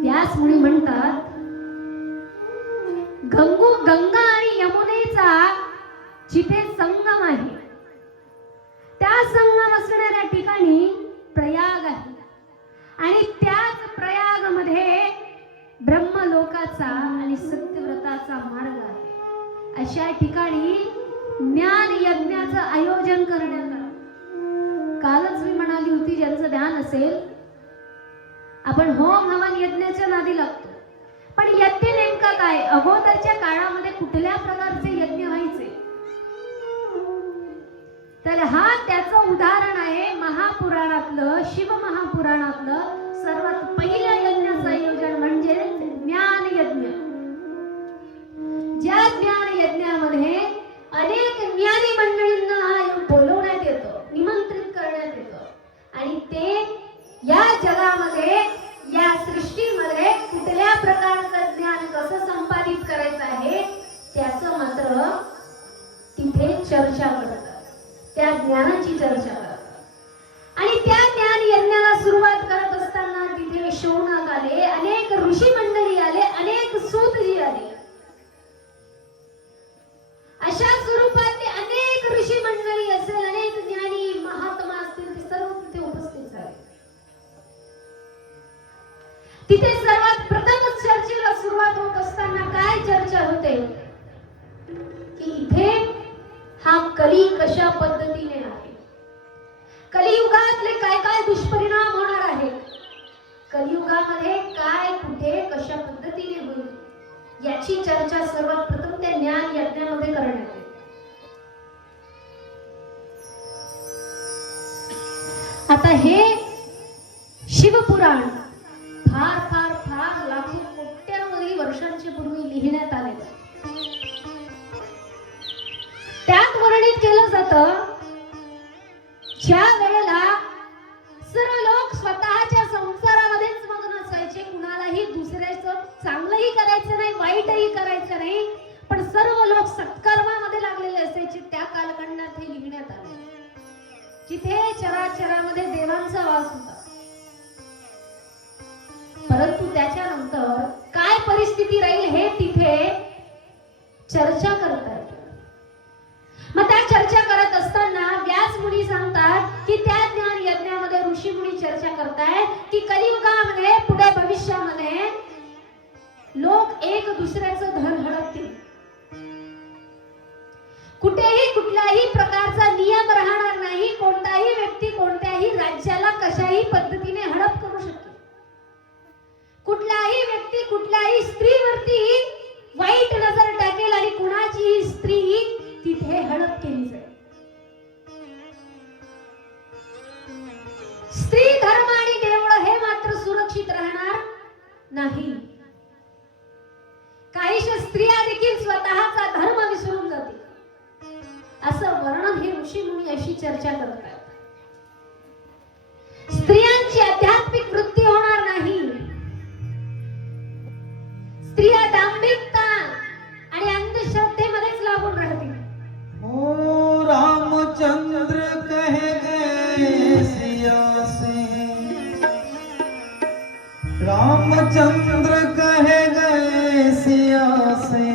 व्यास मुनी म्हणतात, गंगा आणि यमुनेचा जिथे संगम आहे, त्या संगम असणाऱ्या ठिकाणी प्रयाग आहे आणि त्याच प्रयाग मध्ये ब्रह्मलोकाचा आणि सत्यव्रताचा मार्ग आहे. अशा ठिकाणी ज्ञान यज्ञाचं आयोजन करण्यात आलं. कालच मी म्हणाली होती, ज्यांचं ध्यान असेल, आपण होम हवन यज्ञाच्या नादी लागतो, पण यज्ञ नेमका काय? अगोदरच्या काळामध्ये कुठल्या प्रकारचे यज्ञ व्हायचे? तर हा त्याचं उदाहरण आहे. महापुराणातलं, शिव महापुराणातलं सर्वात पहिलं यज्ञाचं आयोजन म्हणजे ज्ञान यज्ञ. ज्या ज्ञान यज्ञामध्ये अनेक ज्ञानी मंडळींना बोलवण्यात येतं, निमंत्रित करण्यात येतं आणि ते या जगामध्ये, या सृष्टीमध्ये कुठल्या प्रकारचं ज्ञान कसं संपादित करायचं आहे त्याचं मात्र तिथे चर्चा करतात, त्या ज्ञानाची चर्चा करतात. आणि त्या ज्ञान यज्ञाला सुरुवात करत असताना तिथे शौनक आले, अनेक ऋषी मंडळी आले, अनेक सूतजी आले. अशा स्वरूपातले अनेक ऋषी मंडळी असेल, अनेक ज्ञानी महात्मा असतील, ते सर्व तिथे उपस्थित झाले. तिथे सर्वात प्रथम चर्चेला सुरुवात होत असताना काय चर्चा होते की इथे हा कली कशा पद्धतीने आहे, कलियुगातले काय काय दुष्परिणाम होणार आहेत, कलियुगामध्ये काय कुठे कशा पद्धतीने होईल याची चर्चा सर्वात प्रथम त्या ज्ञान यज्ञामध्ये करण्यात येते. आता हे शिवपुराण फार फार फार लाखो कोट्यावधी वर्षांच्या पूर्वी लिहिण्यात आले. त्यात वर्णित केलं जातं, ज्या वेळेला सर्व लोक स्वतःच्या संसारामध्येच मग्न असायचे, कुणालाही दुसऱ्याचं चांगलंही करायचं नाही, वाईटही करायचं नाही, पण सर्व लोक सत्कर्मामध्ये लागलेले असायचे, त्या कालखंडात हे लिहिण्यात आले, जिथे चराचरामध्ये देवांचा वास होता. परंतु त्याच्यानंतर काय परिस्थिती राहील हे तिथे चर्चा करतात. मग त्या चर्चा करत असताना व्यास मुनी सांगतात की त्या ज्ञान यज्ञामध्ये ऋषी मुनी चर्चा करतायत की कलियुगामध्ये पुढे भविष्यामध्ये लोक एक दुसऱ्याचं धन हडपतील, कुठेही कुठल्याही प्रकारचा नियम राहणार नाही, कोणताही व्यक्ती कोणत्याही राज्याला कशाही पद्धतीने हडप करू शकते, कुठलाही व्यक्ती कुठल्याही स्त्रीवरती वाईट नजर टाकेल आणि कुणाचीही स्त्री असं वर्णन हे ऋषी मुनी अशी चर्चा करतात. स्त्रियांची आध्यात्मिक वृत्ती होणार नाही. स्त्रिया दांभिकता आणि अंधश्रद्धेमध्येच लागून राहतील. ओ रामचंद्र कहे गए सिया से, रामचंद्र कहे गए सिया से,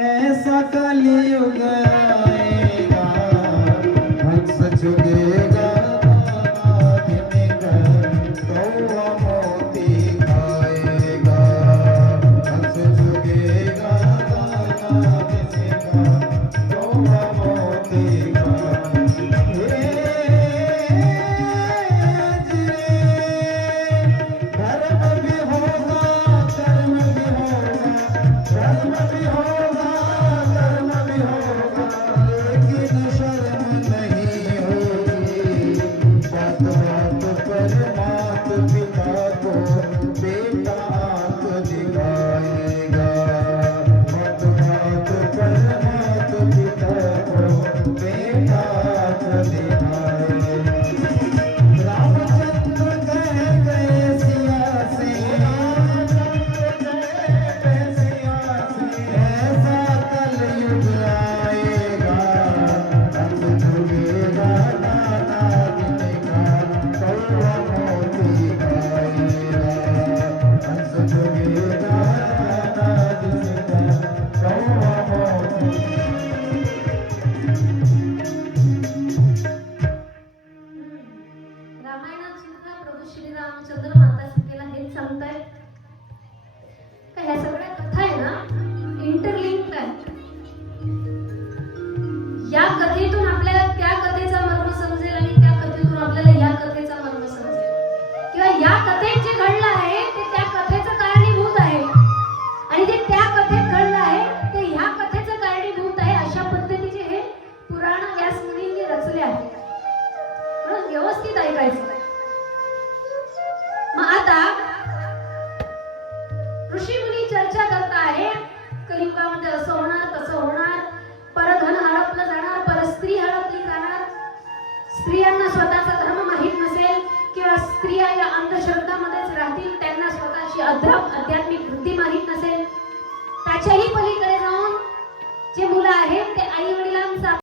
ऐसा कलयुग आएगा, हंस झुकेगा कौवा मोती खाएगा, हंस झुकेगा कौवा मोती खाएगा. धर्म भी होगा, कर्म भी होगा, धर्म भी होगा, कर्म भी होगा, लेकिन शर्म नहीं होगी. बात बात पर मात पिता को बेटा आंख दिखाएगा, बात बात पर मात पिता को बेटा आंख दिखाएगा. रामचंद्र कह गए सिया से, ऐसा कलयुग आएगा, हंस झुकेगा नाना दिनेगा, कौवा मोती खाएगा, हंस झुकेगा नाना दिनेगा, कौवा मोती. रामायणात सुद्धा प्रभू श्री रामचंद्र माता सीतेला हेच सांगतायत का ह्या सगळ्या कथा आहे ना इंटरलिंक्ड आहेत. या कथेतून आपल्याला त्या कथेचा मर्म समजेल आणि त्या कथेतून आपल्याला या कथेचा मर्म समजेल, किंवा या कथेत जे घडलं आहे ते त्या कथेचं कारणीभूत आहे आणि जे त्या कथेत घडलं आहे ते ह्या कथेचं कारणीभूत आहे. अशा पद्धतीचे हे पुराण व्यास मुनींनी रचले आहे. म्हणून व्यवस्थित ऐकायचं. मग आता ऋषी मुनी चर्चा करत आहे कलियुगामध्ये असं होणार तसं होणार, परधन हडपलं जाणार, परस्त्री हडपली जाणार, स्त्रियांना स्वतःचा धर्म माहीत नसेल किंवा स्त्रिया या अंधश्रद्धामध्येच राहतील, त्यांना स्वतःची आध्यात्मिक वृत्ती माहीत नसेल. त्याच्याही पलीकडे जाऊन जे मुलं आहेत ते आई वडिलांचा